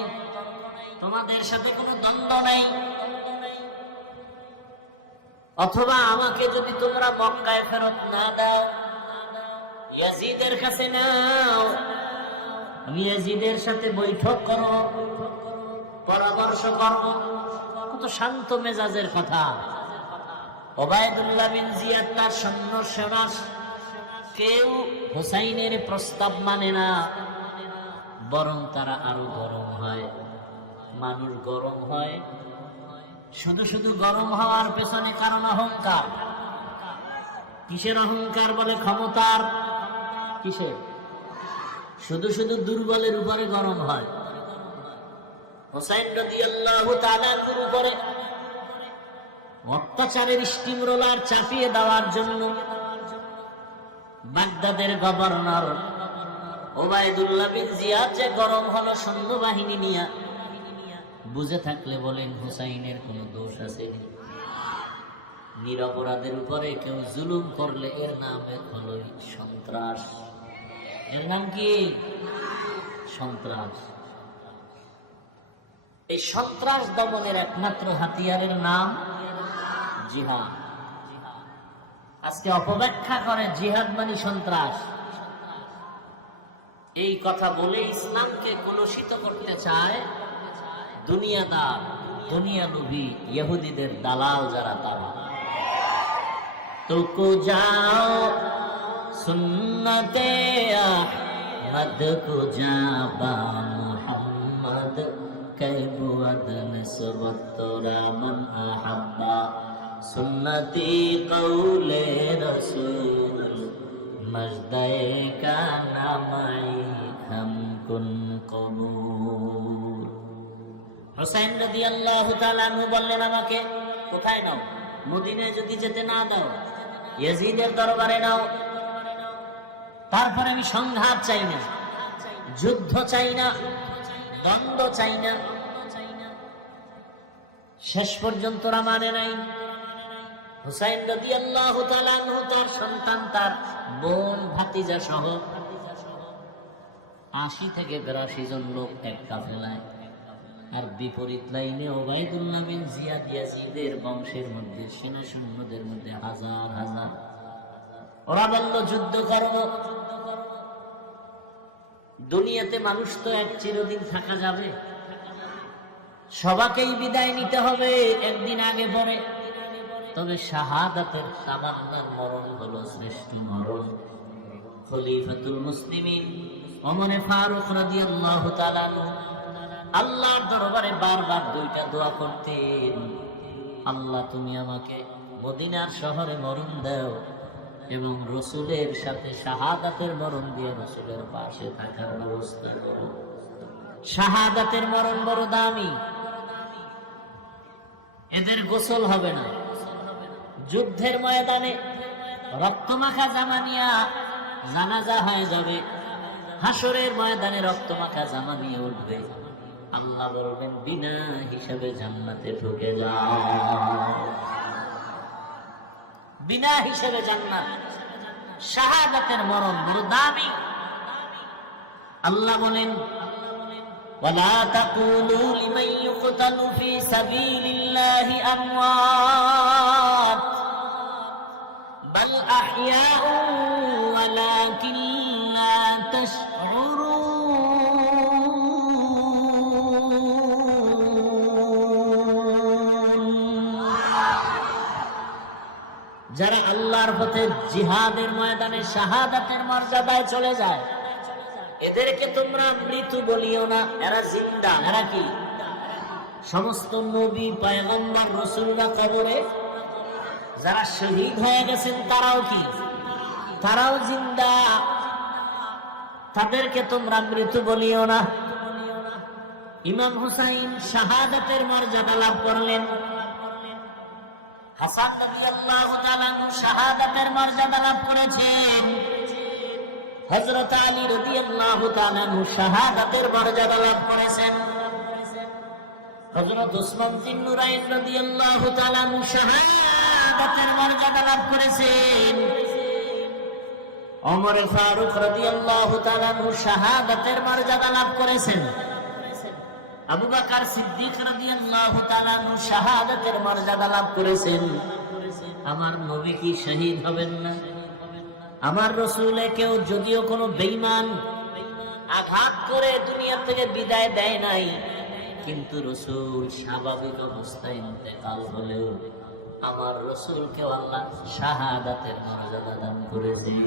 তোমাদের সাথে কোনো দ্বন্দ্ব নাই। অথবা আমাকে যদি তোমরা মক্কায় ফেরত না দাও, ইয়াজিদের কাছে নাও, আমি ইয়াজিদের সাথে বৈঠক করো, পরামর্শ করব। কত শান্ত মেজাজের কথা। উবাইদুল্লাহ বিন জিয়াদ তার সৈন্য সেনা, কেউ হুসাইনের প্রস্তাব মানে না, বরং তারা আরো গরম হয়। মানুষ গরম হয়, শুধু শুধু গরম হওয়ার পেছনে কারণ অহংকার। কিসের অহংকার? বলে ক্ষমতার। কিসের? শুধু শুধু দুর্বলের উপরে গরম হয়। হুসাইন রাদিয়াল্লাহু তাআলা আনহুর উপরে অত্যাচারের স্টিম রোলার চাপিয়ে দেওয়ার জন্য বাগদাদের গভর্নর উবাইদুল্লাহ বিন জিয়াদ যে গরম হলো সৈন্যবাহিনী নিয়ে, বুঝে থাকলে বলেন হুসাইনের কোনো দোষ আছে? নিরপরাধের উপরে কেউ জুলুম করলে এর নাম হলো সন্ত্রাস। এর নাম কি? সন্ত্রাস। এই সন্ত্রাস দমনের একমাত্র হাতিয়ারের নাম জিহাদ। আজকে অপব্যাখ্যা করে জিহাদ মানে সন্ত্রাস। এই কথা বলে ইসলামকে কলুষিত করতে চায় দুনিয়াদার, দুনিয়ালোভী ইহুদিদের দালাল যারা, তারা। তুকু যাও সুন্নতে আহমদ কো জাবা মুহাম্মদ কৈবুদ নসবত তোরা মান আহাব্বা সুন্নতি কৌলে রসূল মজদায়ে কা নামাই হামকুন কবুল। হুসাইন রাদিয়াল্লাহু তাআলা আনহু বললেন, আমাকে কোথায় নাও? মদিনায় যদি যেতে না দাও, ইয়াজিদের দরবারে নাও। তারপরে আমি সংঘাত চাই না, যুদ্ধ চাই না, দ্বন্দ্ব চাই না। শেষ পর্যন্ত ওরা মানে নাই। হুসাইন রাদিয়াল্লাহু তাআলা আনহু তার সন্তান, তার বোন, ভাতিজা সহ ৮০ থেকে ৮২ জন লোক এক কাফেলায়। আর বিপরীত লাইনে ওবাইদুল্লাহ বিন জিয়াদ ইয়াজিদের বংশের মধ্যে সেনা সৈন্যদের মধ্যে হাজার হাজার। ওরা বলল, যুদ্ধ করব। দুনিয়াতে মানুষ তো এক চিরদিন থাকা যাবে, সবাকেই বিদায় নিতে হবে একদিন আগে পরে। তবে শাহাদাতের তামান্নার মরণ হলো শ্রেষ্ঠ মরণ। খলিফাতুল মুসলিমিন ওমর ফারুক রাদিয়াল্লাহু তাআলা আনহু আল্লাহর দরবারে বারবার দুইটা দোয়া করতেন, আল্লাহ তুমি আমাকে মদিনার শহরে মরণ দাও এবং রসুলের সাথে শাহাদাতের মরণ দিয়ে রসুলের পাশে থাকার ব্যবস্থা করো। শাহাদাতের মরণ বড় দামি, এদের গোসল হবে না। যুদ্ধের ময়দানে রক্তমাখা জামা নিয়া জানাজা হয়ে যাবে, হাসরের ময়দানে রক্তমাখা জামা নিয়ে উঠবে। আল্লাহ বলবেন, বিনা হিসাবে জান্নাতে ঢুকে যাও। বিনা হিসাবে জান্নাত। শাহাদাতের মরণ বড় দামি। আল্লাহ বলেন, ওয়ালা তাকুলু লিমান ইউকতালু ফি সাবিলিল্লাহি আমওয়াত বাল আহইয়াউ ওয়ালাকিন লা তাশউরুন। যারা আল্লাহর পথে জিহাদের ময়দানে শাহাদাতের মর্যাদায় চলে যায়, এদেরকে তোমরা মৃত্যু বলিও না, এরা জিন্দা। এরা কি? সমস্ত নবী, পয়গম্বর, রাসূলরা কবরে যারা শহীদ হয়ে গেছেন তারাও কি? তারাও জিন্দা। তাদেরকে তোমরা মৃত্যু বলিও না। ইমাম হুসাইন শাহাদাতের মর্যাদা লাভ করলেন। হাসান রাদিয়াল্লাহু তাআলা শাহাদাতের মর্যাদা লাভ করেছেন। হযরত আলী রাদিয়াল্লাহু তাআলা শাহাদাতের মর্যাদা লাভ করেছেন। হযরত উসমান জিন্নুরাইন রাদিয়াল্লাহু তাআলা শাহাদাতের মর্যাদা লাভ করেছেন। ওমর ফারুক রাদিয়াল্লাহু তাআলা শাহাদাতের মর্যাদা লাভ করেছেন। আবু বকর সিদ্দিক রাদিয়াল্লাহু তাআলা শাহাদাতের মর্যাদা লাভ করেছেন। আমার নবী কি শহীদ হবেন না? আমার রাসূলে কেউ যদিও কোনো বেঈমান আঘাত করে দুনিয়া থেকে বিদায় দেয় নাই, কিন্তু রাসূল স্বাভাবিক অবস্থায় ইন্তেকাল হলেও আমার রাসূলকে আল্লাহ শাহাদাতের মর্যাদা দান করেছেন।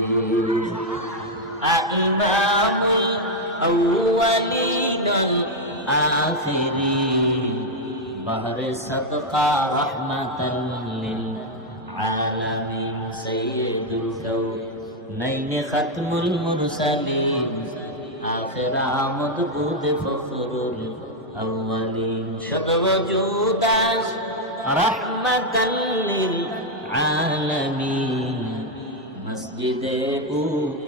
ইমামুল আউয়ালিন আখিরিন বাহরে সাদকা রাহমাতাল লিল আলামিন সাইয়্যিদুল কাউনাইন খাতমুল মুরসালিন আখির আমদ বুদ ফখরুল আউয়ালিন সদওজুদাস রাহমাতাল লিল আলামিন মসজিদে ও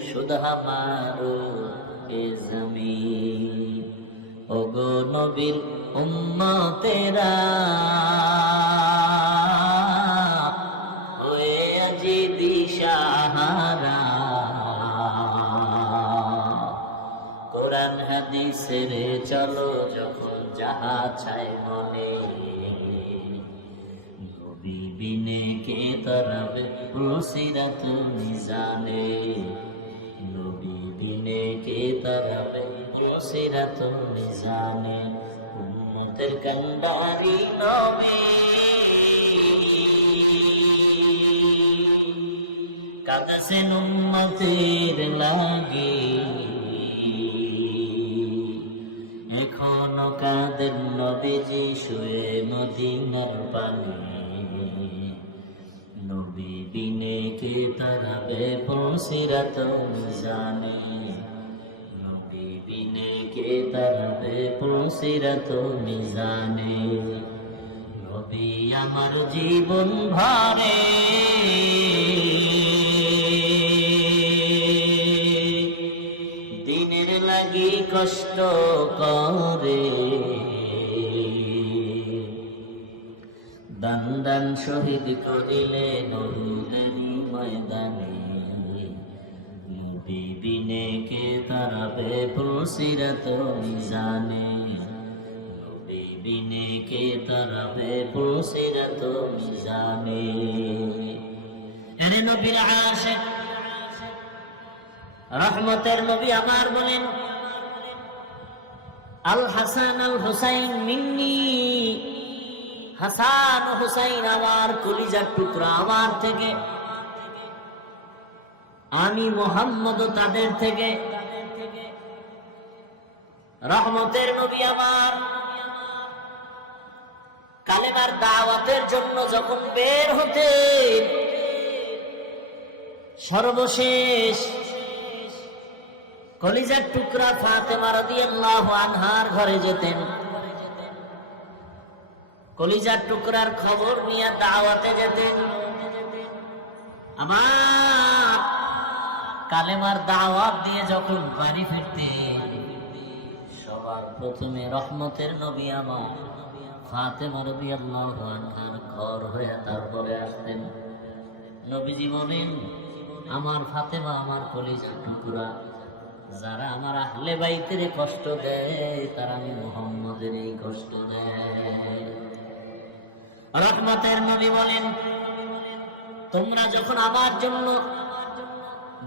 শুধ হামারো এ জমিন। ওগো নবীর উম্মতেরা হয়ে আজি দিশাহারা, কোরআন হাদিসের চলো যখন যাহা চাই মনে, নবী বিনে কে তরাবে সিরাত মিজানে, নবী বিনে কে তরাবে সিরাত মিজানে। উম্মতের কান্ডারি নবী কাঁদছেন উম্মতের লাগি, এখনো কাঁদেন নবীজি শুয়ে মদিনার পানে। নবী বিনে কে তারাবে পুলসিরাত মিজানে, নবী বিনে কে তারাবে পুলসিরাত মিজানে। নবী আমার জীবন ভরে দিনের লাগি কষ্ট করে, দান দান শহীদ করিলে দরুদের ময়দানে। নবী বিনে কে তারাবে পুলসিরাত মিজানে, নবী বিনে কে তারাবে পুলসিরাত মিজানে। আরে নবীর আশিক রহমতের নবী আমার বলেন, আল হাসান আল হুসাইন মিন্নি, হাসান ও হুসাইন আমার কলিজার টুকরা, আমার থেকে, আমি মুহাম্মদ তাদের থেকে। রহমতের নবী আমার কালেমার দাওয়াতের জন্য যখন বের হতেন, সর্বশেষ কলিজার টুকরা ফাতেমা রাদিয়াল্লাহু আনহার ঘরে যেতেন, কলিজার টুকরার খবর নিয়ে দাওয়াতে যেতেন। আমার কালেমার দাওয়াত দিয়ে যখন বাড়ি ফিরতেন, সবার প্রথমে রহমতের নবী আমার ফাতেমা রাদিয়াল্লাহু আনহার ঘর হয়ে তারপরে আসতেন। নবীজি বলেন, আমার ফাতেমা আমার কলিজার টুকরা, যারা আমার আহলে বাইতের কষ্ট দেয় তারা আমি মুহাম্মদের এই কষ্ট দেয়। রহমতের নবী বলেন, তোমরা যখন আমার জন্য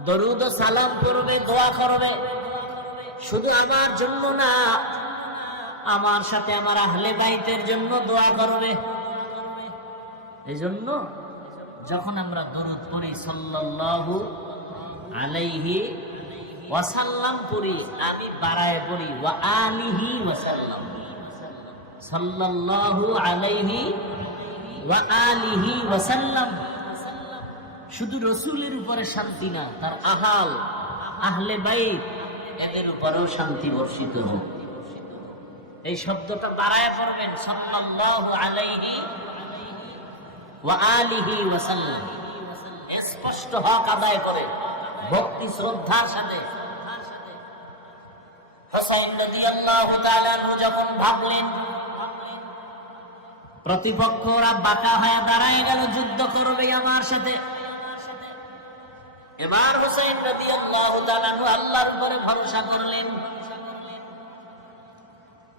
দরুদ ও সালাম করবে, দোয়া করবে, শুধু আমার জন্য না, আমার সাথে আমার আহলে বাইতের জন্য দোয়া করবে। এজন্য যখন আমরা দরুদ পড়ি সাল্লাল্লাহু আলাইহি ওয়াসাল্লাম পড়ি, আমি বাড়ায় পড়ি ওয়া আলিহি ওয়াসাল্লাম, সাল্লাল্লাহু আলাইহি ওয়া আলিহি ওয়াসাল্লাম। শুধু রাসূলের উপরে শান্তি না, তার আহলে বাইত এদের উপরেও শান্তি বর্ষিত হোক। এই শব্দটা বাড়ায় পড়বেন, সাল্লাল্লাহু আলাইহি ওয়া আলিহি ওয়াসাল্লাম। স্পষ্ট হক আদায় করে ভক্তি শ্রদ্ধার সাথে। হুসাইন রাদিয়াল্লাহু তাআলা যখন ভাবলেন প্রতিপক্ষরা বাঁকা হয়ে দাঁড়ায় গেল, যুদ্ধ করবে আমার সাথে, এবার হুসাইন রাদিয়াল্লাহু তাআলা আল্লাহর উপরে ভরসা করলেন।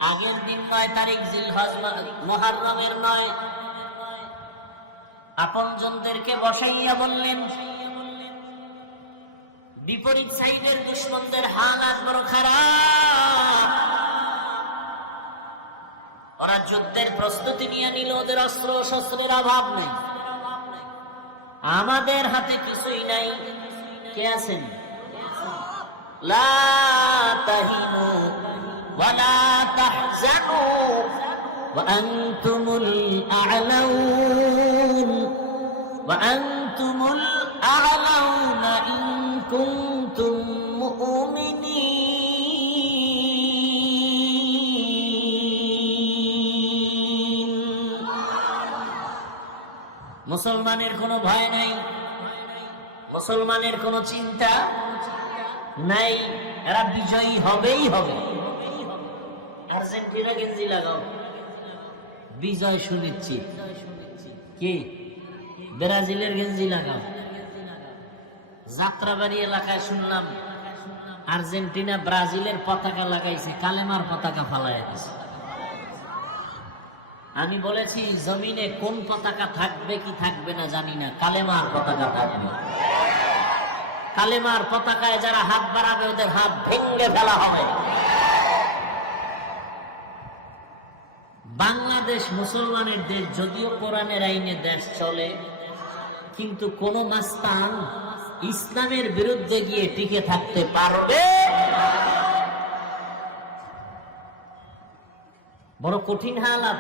আগের দিন ৯ তারিখ জিলহজ মুহররমের ৯, আপনজনদেরকে বসাইয়া বললেন, বিপরীত সাইডের দুশমনদের হালাত বড় খারাপ, ওরা যুদ্ধের প্রস্তুতি নিয়ে নিল, ওদের অস্ত্র শস্ত্রের অভাব নেই, আমাদের হাতে কিছুই নাই। কে আছেন? লা তাহিনু ওয়া লা তাহজানু ওয়া আনতুমুল আ'লাউন ওয়া আনতুমুল আ'লাউনা ইন কুনতুম মুমিনিন। মুসলমানের কোনো ভয় নাই, মুসলমানের কোনো চিন্তা নাই, এরা বিজয়ী হবেই হবে। আর্জেন্টিনা গেঞ্জি লাগাও, বিজয় সুনিশ্চিত। কি ব্রাজিলের গেঞ্জি লাগাও। যাত্রাবাড়ি এলাকায় শুনলাম আর্জেন্টিনা ব্রাজিলের পতাকা লাগাইছে, কালেমার পতাকা ফালাইয়া দিছে। আমি বলেছি জমিনে কোন পতাকা থাকবে কি থাকবে না জানি না, কালেমার পতাকা থাকবে। কালেমার পতাকায় যারা হাত বাড়াবে ওদের হাত ভেঙে ফেলা হবে। বাংলাদেশ মুসলমানের দেশ, যদিও কোরআনের আইনে দেশ চলে, কিন্তু কোন মাস্তান ইসলামের বিরুদ্ধে গিয়ে টিকে থাকতে পারবে? বড় কঠিন হালাত।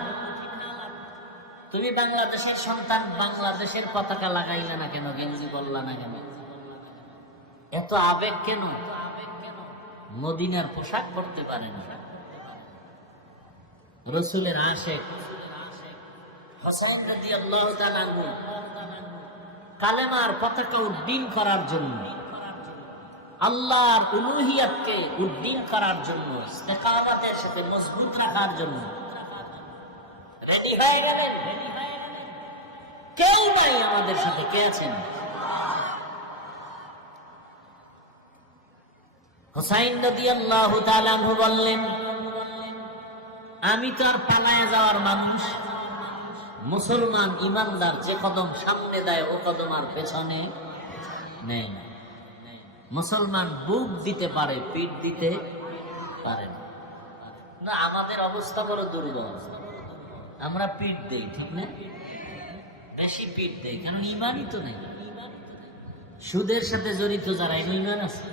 তুমি বাংলাদেশের সন্তান, বাংলাদেশের পতাকা লাগাইলে না কেন, গেঞ্জি বললা না কেন, এত আবেগ কেন? মদিনার পোশাক পরতে পারে না। রসুলের আশেক হোসেন রাদিয়াল্লাহু তাআলা আনহু কালেমার পতাকা উড্ডীন করার জন্য, আল্লাহর উলুহিয়াতকে উড্ডীন করার জন্য, ইস্তেকামাতের সাথে মজবুত রাখার জন্য রেডি হয়ে গেলেন। কেউ নাই আমাদের সাথে, কে আছেন? হুসাইন রাদিয়াল্লাহু তাআলা আনহু বললেন, আমি তো আর পালায়ে যাওয়ার মানুষ। মুসলমান ইমানদার যে কদম সামনে দেয় ও কদম আর পেছনে নেই না। মুসলমান বুক দিতে পারে, পিঠ দিতে পারে না। না, আমাদের অবস্থা বড় দুর্বল। আমরা পিঠ দেই, ঠিক না? বেশি পিঠ দেই, কারণ ইমানই তো নেই। সুদের সাথে জড়িত যারা, ইমান আছে?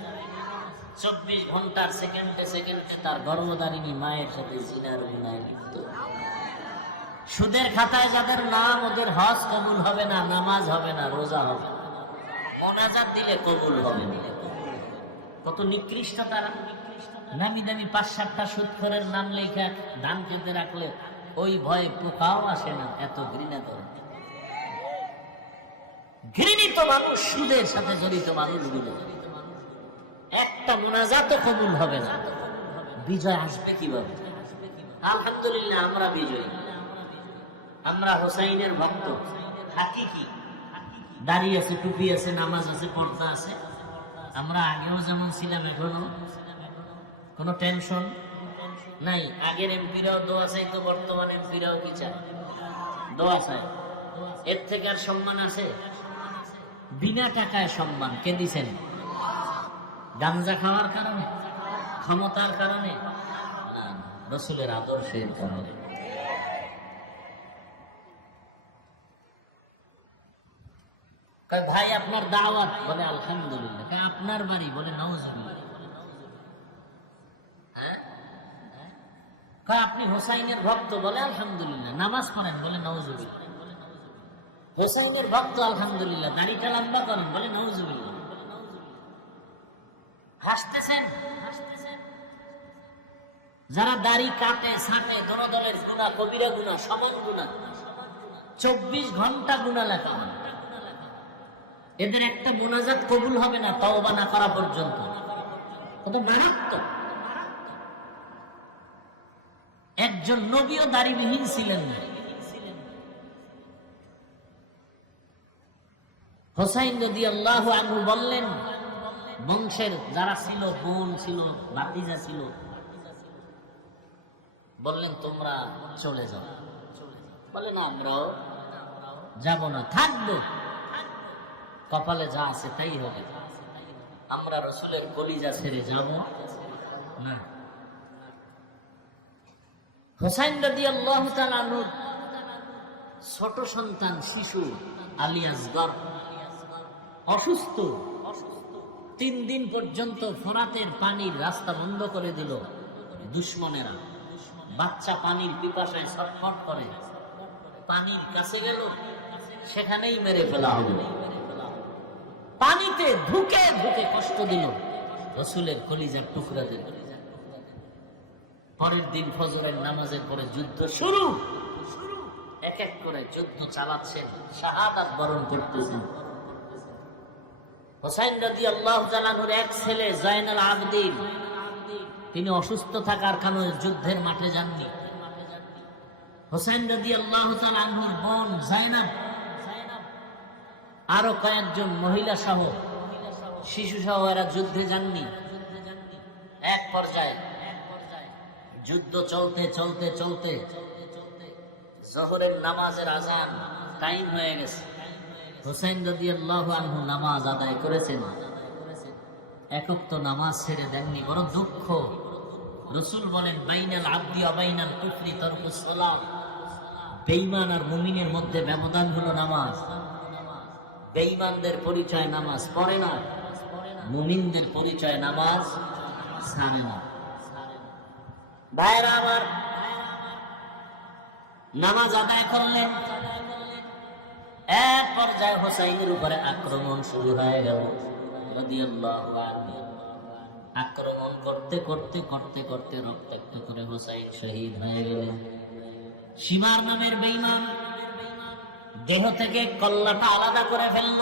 24 ঘন্টার সেকেন্ডে সেকেন্ডে তার গর্ভধারিণী মায়ের সাথে জিনার গুনাহে লিপ্ত। সুদের খাতায় যাদের নাম, ওদের হজ কবুল হবে না, নামাজ হবে না, রোজা হবে না, মোনাজাত দিলে কবুল হবে না। কত নিকৃষ্ট তারা! নামি দামি 5-7টা সুদখোরের নাম লেখা ধান খেতে রাখলে ওই ভয়ে পোকাও আসে না, এত ঘৃণা করে। ঘৃণিত মানুষ, সুদের সাথে জড়িত মানুষগুলো, একটা মোনাজাতও কবুল হবে না। বিজয় আসবে কিভাবে? আলহামদুলিল্লাহ, আমরা বিজয়ী। আমরা হোসাইনের ভক্ত, হাকিকি। দাড়ি আছে, টুপি আছে, নামাজ আছে, পর্দা আছে। আমরা আগেও যেমন ছিলাম, এখনো কোনো টেনশন নাই। আগের এমপিরাও দোয়া চাইতো, বর্তমান এমপিরাও কি চায়? দোয়া চায়। এর থেকে আর সম্মান আছে? বিনা টাকায় সম্মান কে দিছেন? গাঞ্জা খাওয়ার কারণে, ক্ষমতার কারণে? রাসূলের আদর্শের কারণে। ভাই আপনার দাওয়াত, বলে আলহামদুলিল্লাহ। আপনার বাড়ি, বলে নাউজুবিল্লাহ। হ্যাঁ, আপনি হোসাইনের ভক্ত, বলে আলহামদুলিল্লাহ। নামাজ পড়েন, বলে নাউজুবিল্লাহ। হোসাইনের ভক্ত, আলহামদুলিল্লাহ। দাড়িটা লম্বা করেন, বলে নাউজুবিল্লাহ। হাসতেছেন? যারা দাড়ি কাটে, ছাঁটে, দোনো দলের গুনাহ, কবিরা গুনাহ, সমান গুনাহ, 24 ঘন্টা গুনাহ লেখা। এদের একটা মোনাজাত কবুল হবে না তওবা না করা পর্যন্ত। কত মারাত্মক! একজন নবীও দাড়িবিহীন ছিলেন না। হোসাইন রাদিয়াল্লাহু আনহু বললেন, বংশের যারা ছিল, বোন ছিল, ভাতিজা ছিল, বললেন তোমরা চলে যাও। বলে না, আমরাও যাব না, থাকবো। কপালে যা আছে তাই হবে। আমরা রাসূলের কলিজা ছেড়ে যাব না। হোসাইন রাদিয়াল্লাহু তাআলা আনহু ছোট সন্তান, শিশু আলী আসগর, অসুস্থ। 3 দিন পর্যন্ত ফোরাতের পানির রাস্তা বন্ধ করে দিল দুশমনেরা। বাচ্চা পানির পিপাসায় ছটফট করে, পানির কাছে গেল, সেখানেই মেরে ফেলা হলো। পানিতে ধুকে ধুকে কষ্ট দিল, রাসূলের কলিজার টুকরা দিল। পরের দিন ফজরের নামাজের পরে যুদ্ধ শুরু। এক এক করে যুদ্ধ চালাচ্ছেন, শাহাদাত বরণ করতেছেন। হোসাইন রাদিয়াল্লাহু তাআলা আনহুর এক ছেলে জয়নুল আবেদিন, তিনি অসুস্থ থাকার কারণে যুদ্ধের মাঠে যাননি। হোসাইন রাদিয়াল্লাহু তাআলা আনহুর বোন জায়নাব, আরো কয়েকজন মহিলা সহ, শিশু সহ এরা যুদ্ধে যাননি। এক পর্যায়ে যুদ্ধ চলতে চলতে চলতে জোহরের নামাজের আযান টাইম হয়ে গেছে। হোসাইন রাদিয়াল্লাহু আনহু নামাজ আদায় করেছেন, একক তো নামাজ ছেড়ে দেননি। বড় দুঃখ। রাসূল বলেন, বাইনাল আবদি ওয়া বাইনাল কুফরি তারকুস সালাত। বেঈমান আর মুমিনের মধ্যে ব্যবধান হলো নামাজ। বেঈমানদের পরিচয় নামাজ পড়ে না, মুমিনদের পরিচয় নামাজ ছাড়ে না। ভাইরা আমার, নামাজ আদায় করলেন। এক পর্যায়ে হোসাইনের উপরে আক্রমণ শুরু হয়ে গেল রাদিয়াল্লাহু আনহু। আক্রমণ করতে করতে করতে করতে রক্তাক্ত করে হোসাইন শহীদ হয়ে গেলেন। শিমার নামের বেঈমান দেহ থেকে কল্লাটা আলাদা করে ফেলল।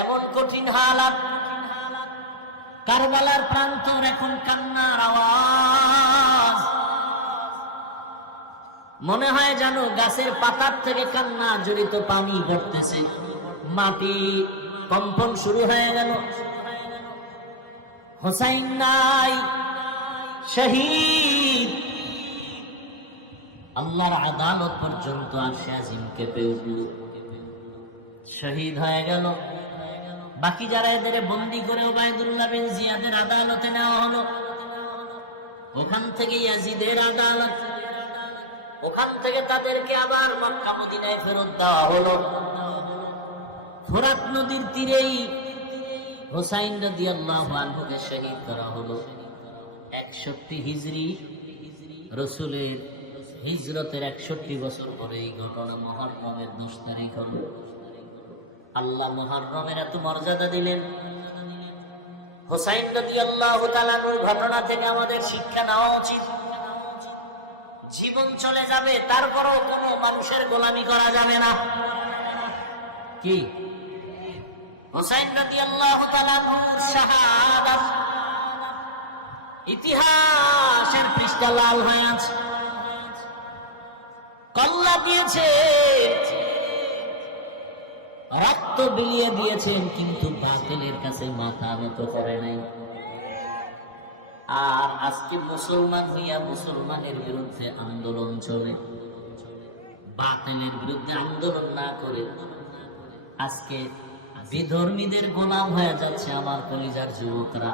এমন কঠিন হালাত, কারবালার প্রান্তর এখন কান্নার আওয়াজ। মনে হয় যেন গাছের পাতার থেকে কান্না জড়িত পানি পড়তেছে, মাটি কম্পন শুরু হয়ে গেল। হোসাইন নাই, শহীদ। আল্লাহর আদালত পর্যন্ত আরশে আজিম কেঁপে উঠল, শহীদ হয়ে গেল। বাকি যারা এদের বন্দী করে উবাইদুল্লাহ বিন জিয়াদের আদালতে নেওয়া হলো, ওখান থেকে ইয়াজিদের আদালত, ওখান থেকে তাদেরকে আবার মক্কা মদিনায় ফেরত দেওয়া হলো। ফোরাত নদীর তীরেই হোসাইন রাদিয়াল্লাহু আনহুকে শহীদ করা হলো। 61 হিজরি, রাসূলের হিজরতের 61 বছর পরে এই ঘটনা। মুহররমের 10 তারিখ হলো। আল্লাহ মুহররমের এত মর্যাদা দিলেন। হোসাইন রাদিয়াল্লাহু তাআলার ঘটনা থেকে আমাদের শিক্ষা নেওয়া উচিত। জীবন চলে যাবে, তারপরও কোনো মানুষের গোলামি করা যাবে না। কি হোসাইন রাদিয়াল্লাহু তাআলা শাহাদাত ইতিহাসের পৃষ্ঠা লাল হয়ে আছে। কল্লা দিয়েছে, রক্ত বিলিয়ে দিয়েছেন, কিন্তু বাতিলের কাছে মাথা নত করে নাই। আর আজকে মুসলমান হইয়া মুসলমানের বিরুদ্ধে আন্দোলন চলে, বাতিলের বিরুদ্ধে আন্দোলন না করে আজকে বিধর্মীদের গোলাম হয়ে যাচ্ছে আমার কলিজার যুবকরা।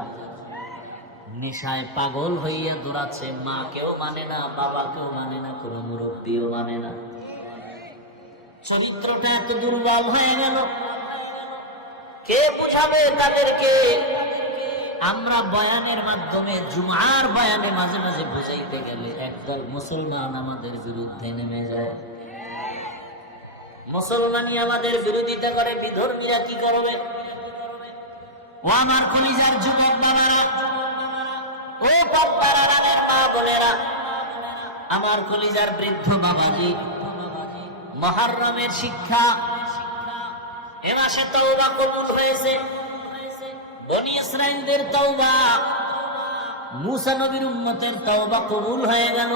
নেশায় পাগল হইয়া দৌড়াচ্ছে, মাকেও মানে না, বাবাকেও মানে না, কোনো মুরব্বীও মানে না। চরিত্রটা এত দুর্বল হয়ে গেল, কে বুঝাবে তাদেরকে? আমরা বয়ানের মাধ্যমে, জুমার বয়ানে মাঝে মাঝে বুঝাইতে গেলে একদল মুসলমান আমাদের বিরুদ্ধে নেমে যায়। মুসলমানই আমাদের বিরোধিতা করে, বিধর্মীরা কি করবে? ও আমার কলিজার যুবক বাবারা, ও পদ্মারানের মা বোনেরা, আমার কলিজার বৃদ্ধ বাবাজি, মুহররমের শিক্ষা। এ মাসে তওবা কবুল হয়েছে। বনি ইসরাঈলদের তওবা, মূসা নবীর উম্মতের তওবা কবুল হয়ে গেল।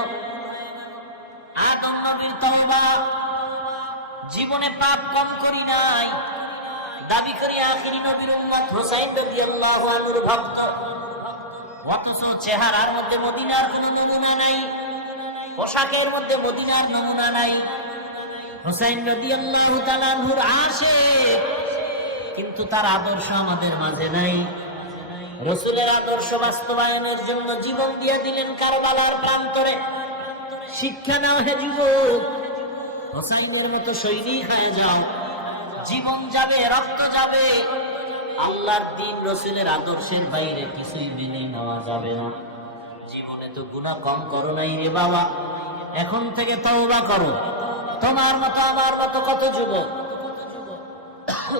আদম নবীর তওবা, জীবনে পাপ কম করি নাই, দাবি করি আখিরি নবীর উম্মত হোসাইন রাদিয়াল্লাহু আনহুর ভক্ত, অথচ চেহারার মধ্যে মদিনার কোনো নমুনা নাই, পোশাকের মধ্যে মদিনার নমুনা নাই। হোসাইন রাদিয়াল্লাহু তাআলা আনহুর আশিক, কিন্তু তার আদর্শ আমাদের মাঝে নাই। রাসূলের আদর্শ বাস্তবায়নের জন্য জীবন দিয়ে দিলেন কারবালার প্রান্তরে। শিক্ষা নাও হে যুবক, হোসাইনের মতো সৈনিক হয়ে যাও। জীবন যাবে, রক্ত যাবে, আল্লাহর দ্বীন রাসূলের আদর্শের বাইরে কিছুই মেনে নেওয়া যাবে না। জীবনে তো গুনাহ কম করো নাই রে বাবা, এখন থেকে তওবা করো। তোমার মতো আমার মতো কত যুবক,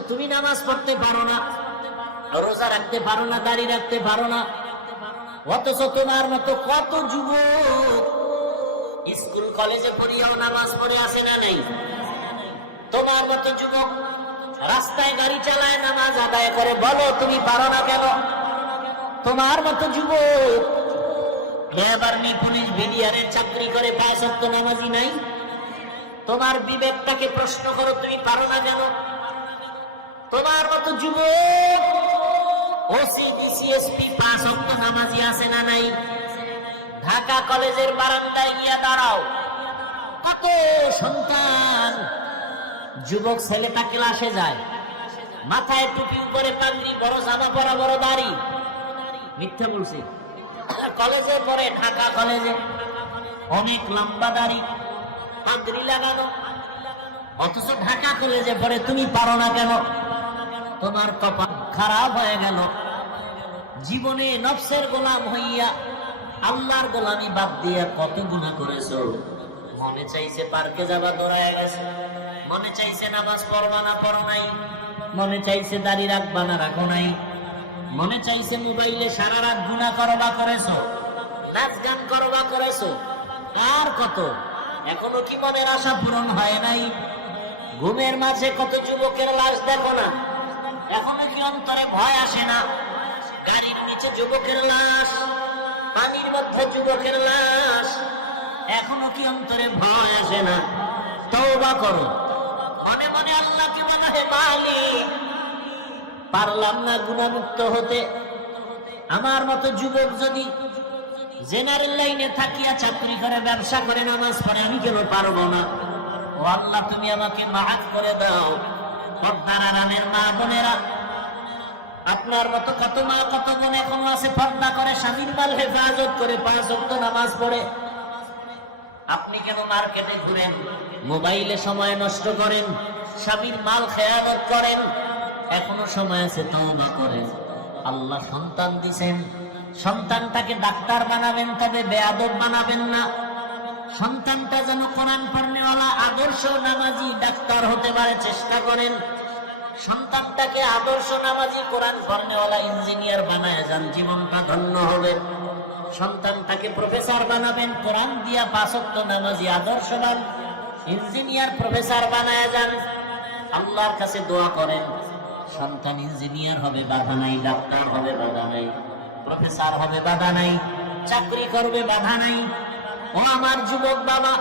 তুমি নামাজ পড়তে পারো না, রোজা রাখতে পারো না, দাড়ি রাখতে পারো না, অথচ তোমার মতো কত যুবক স্কুল কলেজে পড়িয়াও নামাজ পড়ে আসে না নাই? তোমার মতো যুবক রাস্তায় গাড়ি চালায়, নামাজ আদায় করে, বলো তুমি পারো না কেন? তোমার মতো যুবক লেবারনি, পুলিশ, বিডিআরের চাকরি করে, 5 ওয়াক্ত নামাজি নাই। তোমার বিবেকটাকে প্রশ্ন করো, তুমি পারো না কেন? তোমার মতো যুবক ওসি, ডিসিএসপি, 5 ওয়াক্ত নামাজি আছে না নাই? ঢাকা কলেজের বারান্দায় গিয়া দাঁড়াও, কত সন্তান যুবক ছেলেটা ক্লাসে যায়, মাথায় টুপি, উপরে পাগড়ি, বড় জামা পরা, বড় দাড়ি। মিথ্যা বলছি? কলেজে পড়ে, ঢাকা কলেজে, অনেক লম্বা দাড়ি, পাগড়ি লাগানো, অথচ ঢাকা কলেজে পড়ে। তুমি পারো না কেন? তোমার কপাল খারাপ হয়ে গেল। জীবনে নফসের গোলাম হইয়া আল্লাহর গোলামি বাদ দিয়া কত গুনাহ করেছো। মনে চাইছে পার্কে যাবা, দৌড়ায় গেছে। মনে চাইছে নামাজ পড়বা না, পড়ো নাই। মনে চাইছে দাড়ি রাখবা না, রাখো নাই। মনে চাইছে মোবাইলে সারা রাত গুনাহ করবা, করেছো। নাচ গান করবা, করেছো। আর কত, এখনো কি মনের আশা পূরণ হয় নাই? ঘুমের মাঝে কত যুবকের লাশ দেখো না, এখনো কি অন্তরে ভয় আসে না? গাড়ির নিচে যুবকের লাশ, পানির মধ্যে যুবকের লাশ, এখনো কি অন্তরে ভয় আসে না? তওবা করো, মনে মনে আল্লাহকে বলো, হে মালিক, পারলাম না গুনাহমুক্ত হতে। আমার মতো যুবক যদি জেনারেল লাইনে থাকিয়া চাকরি করে, ব্যবসা করে, নামাজ পড়ে, আমি কেন পারবো না? ও আল্লাহ, তুমি আমাকে মাফ করে দাও। পর্দার আরামের মা বোনেরা, আপনার মতো কত মা কত বোন এখনো আছে পর্দা করে, স্বামীর মাল হেফাজত করে, 5 ওয়াক্ত নামাজ পড়ে। আপনি কেন মার্কেটে ঘুরেন, মোবাইলে সময় নষ্ট করেন, স্বামীর মাল খেয়ানত করেন? এখনো সময় আছে, তওবা করেন। আল্লাহ সন্তান দিবেন, সন্তানটাকে ডাক্তার বানাবেন, তবে বেয়াদব বানাবেন না। সন্তানটা যেন কোরআন পড়নেওয়ালা, আদর্শ নামাজি ডাক্তার হতে পারে, চেষ্টা করেন। সন্তানটাকে আদর্শ নামাজি, কোরআন পড়নেওয়ালা ইঞ্জিনিয়ার বানায় যান, জীবনটা ধন্য হবে। সন্তানটাকে প্রফেসর বানাবেন, কোরআন দিয়া 5 ওয়াক্ত নামাজি, আদর্শবান ইঞ্জিনিয়ার, প্রফেসর বানায় যান। আল্লাহর কাছে দোয়া করেন, সন্তান ইঞ্জিনিয়ার হবে, বাধা নাই। ডাক্তার হবে, বাধা নাই। প্রফেসর হবে, বাধা নাই। চাকরি করবে, বাধা নাই। ও আমার যুবক বাবা,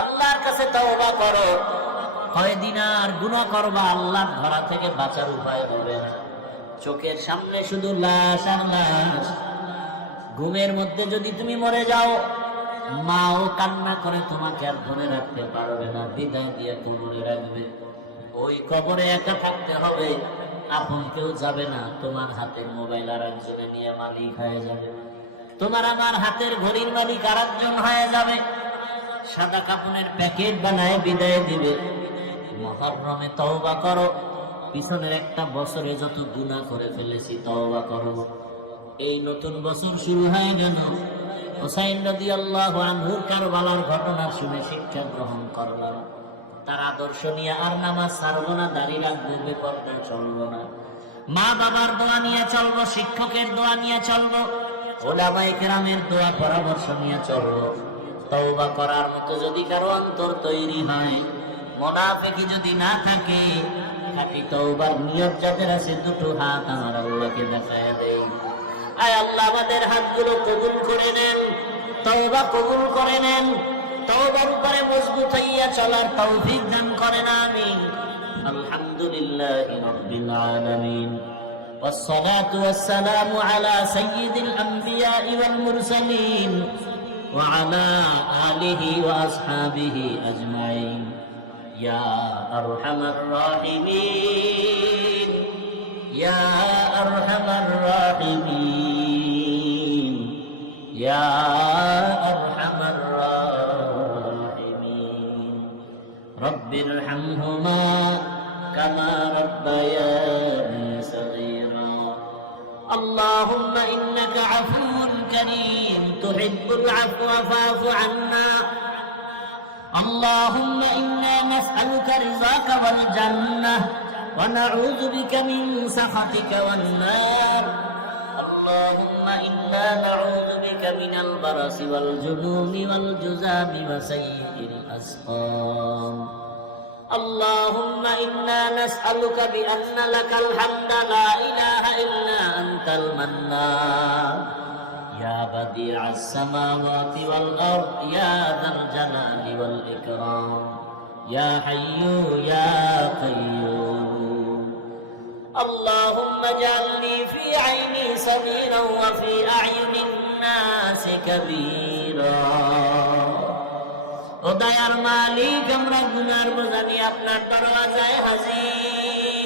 আল্লাহর কাছে তওবা করো। কয়দিন আর গুনাহ করবা, আল্লাহর ধরা থেকে বাঁচার উপায় হবে না। চোখের সামনে শুধু লাশ আর লাশ। ঘুমের মধ্যে যদি তুমি মরে যাও, মাও কান্না করে তোমাকে আর ধরে রাখতে পারবে না, বিদায় দিয়ে কবরে রাখবে। ওই কবরে একা থাকতে হবে, আপন কেউ যাবে না। তোমার হাতের মোবাইল আর একজনে নিয়ে মালিক হয়ে যাবে। তোমার আমার হাতের ঘড়ির মালিক আর একজন হয়ে যাবে। সাদা কাপড়ের প্যাকেট বানায় বিদায় দিবে। মুহররমে তওবা করো। পিছনের একটা বছরে যত গুনাহ করে ফেলেছি, তওবা করো। এই নতুন বছর শুরু হয়ে গেল। হুসাইন রাদিয়াল্লাহু আনহুর কারবালার ঘটনা শুনে শিক্ষা গ্রহণ করলাম। তার আদর্শ নিয়ে আর নামাজ ছাড়বো না, দাঁড়িয়ে রাখবো, বেপরদা চলবো না। মা বাবার দোয়া নিয়ে চলবো, শিক্ষকের দোয়া নিয়ে চলবো, ওলামায়ে কেরামের দোয়া পরামর্শ নিয়ে চলবো। তওবা করার মতো যদি কারো অন্তর তৈরি হয়, মুনাফিকি যদি না থাকে, খাঁটি তওবার নিয়ত যাদের আছে, দুটো হাত আমার আল্লাহকে দেখায় দেই। আয় আল্লাহ, আমাদের হাতগুলো কবুল করে নেন, তওবা কবুল করে নেন। তওবার উপরে মজবুত হইয়া চলার তৌফিক দান করেন, আমিন। আলহামদুলিল্লাহি রাব্বিল আলামিন। والصلاة والسلام على سيد الأنبياء والمرسلين وعلى آله وأصحابه أجمعين يا أرحم الراحمين يا أرحم الراحمين يا أرحم الراحمين رب ارحمهما كما ربياني صغيرا اللهم إنك عفو كريم تحب العفو فاعف عنا اللهم إنا نسألك رضاك والجنة ونعوذ بك من سخطك والنار اللهم إنا نعوذ بك من البرص والجنون والجذام وسيء الأسقام اللهم إنا نسألك بأن لك الحمد لا إله إلا أنت المنان يا بديع السماوات والأرض يا ذا الجلال والإكرام يا حي يا قيوم اللهم اجعلني في عيني صغيرا وفي أعين الناس كبيرا ও দয়ার মালিক, আমরা গুনার বোঝা নিয়ে আপনার দরওয়াজায় হাজির।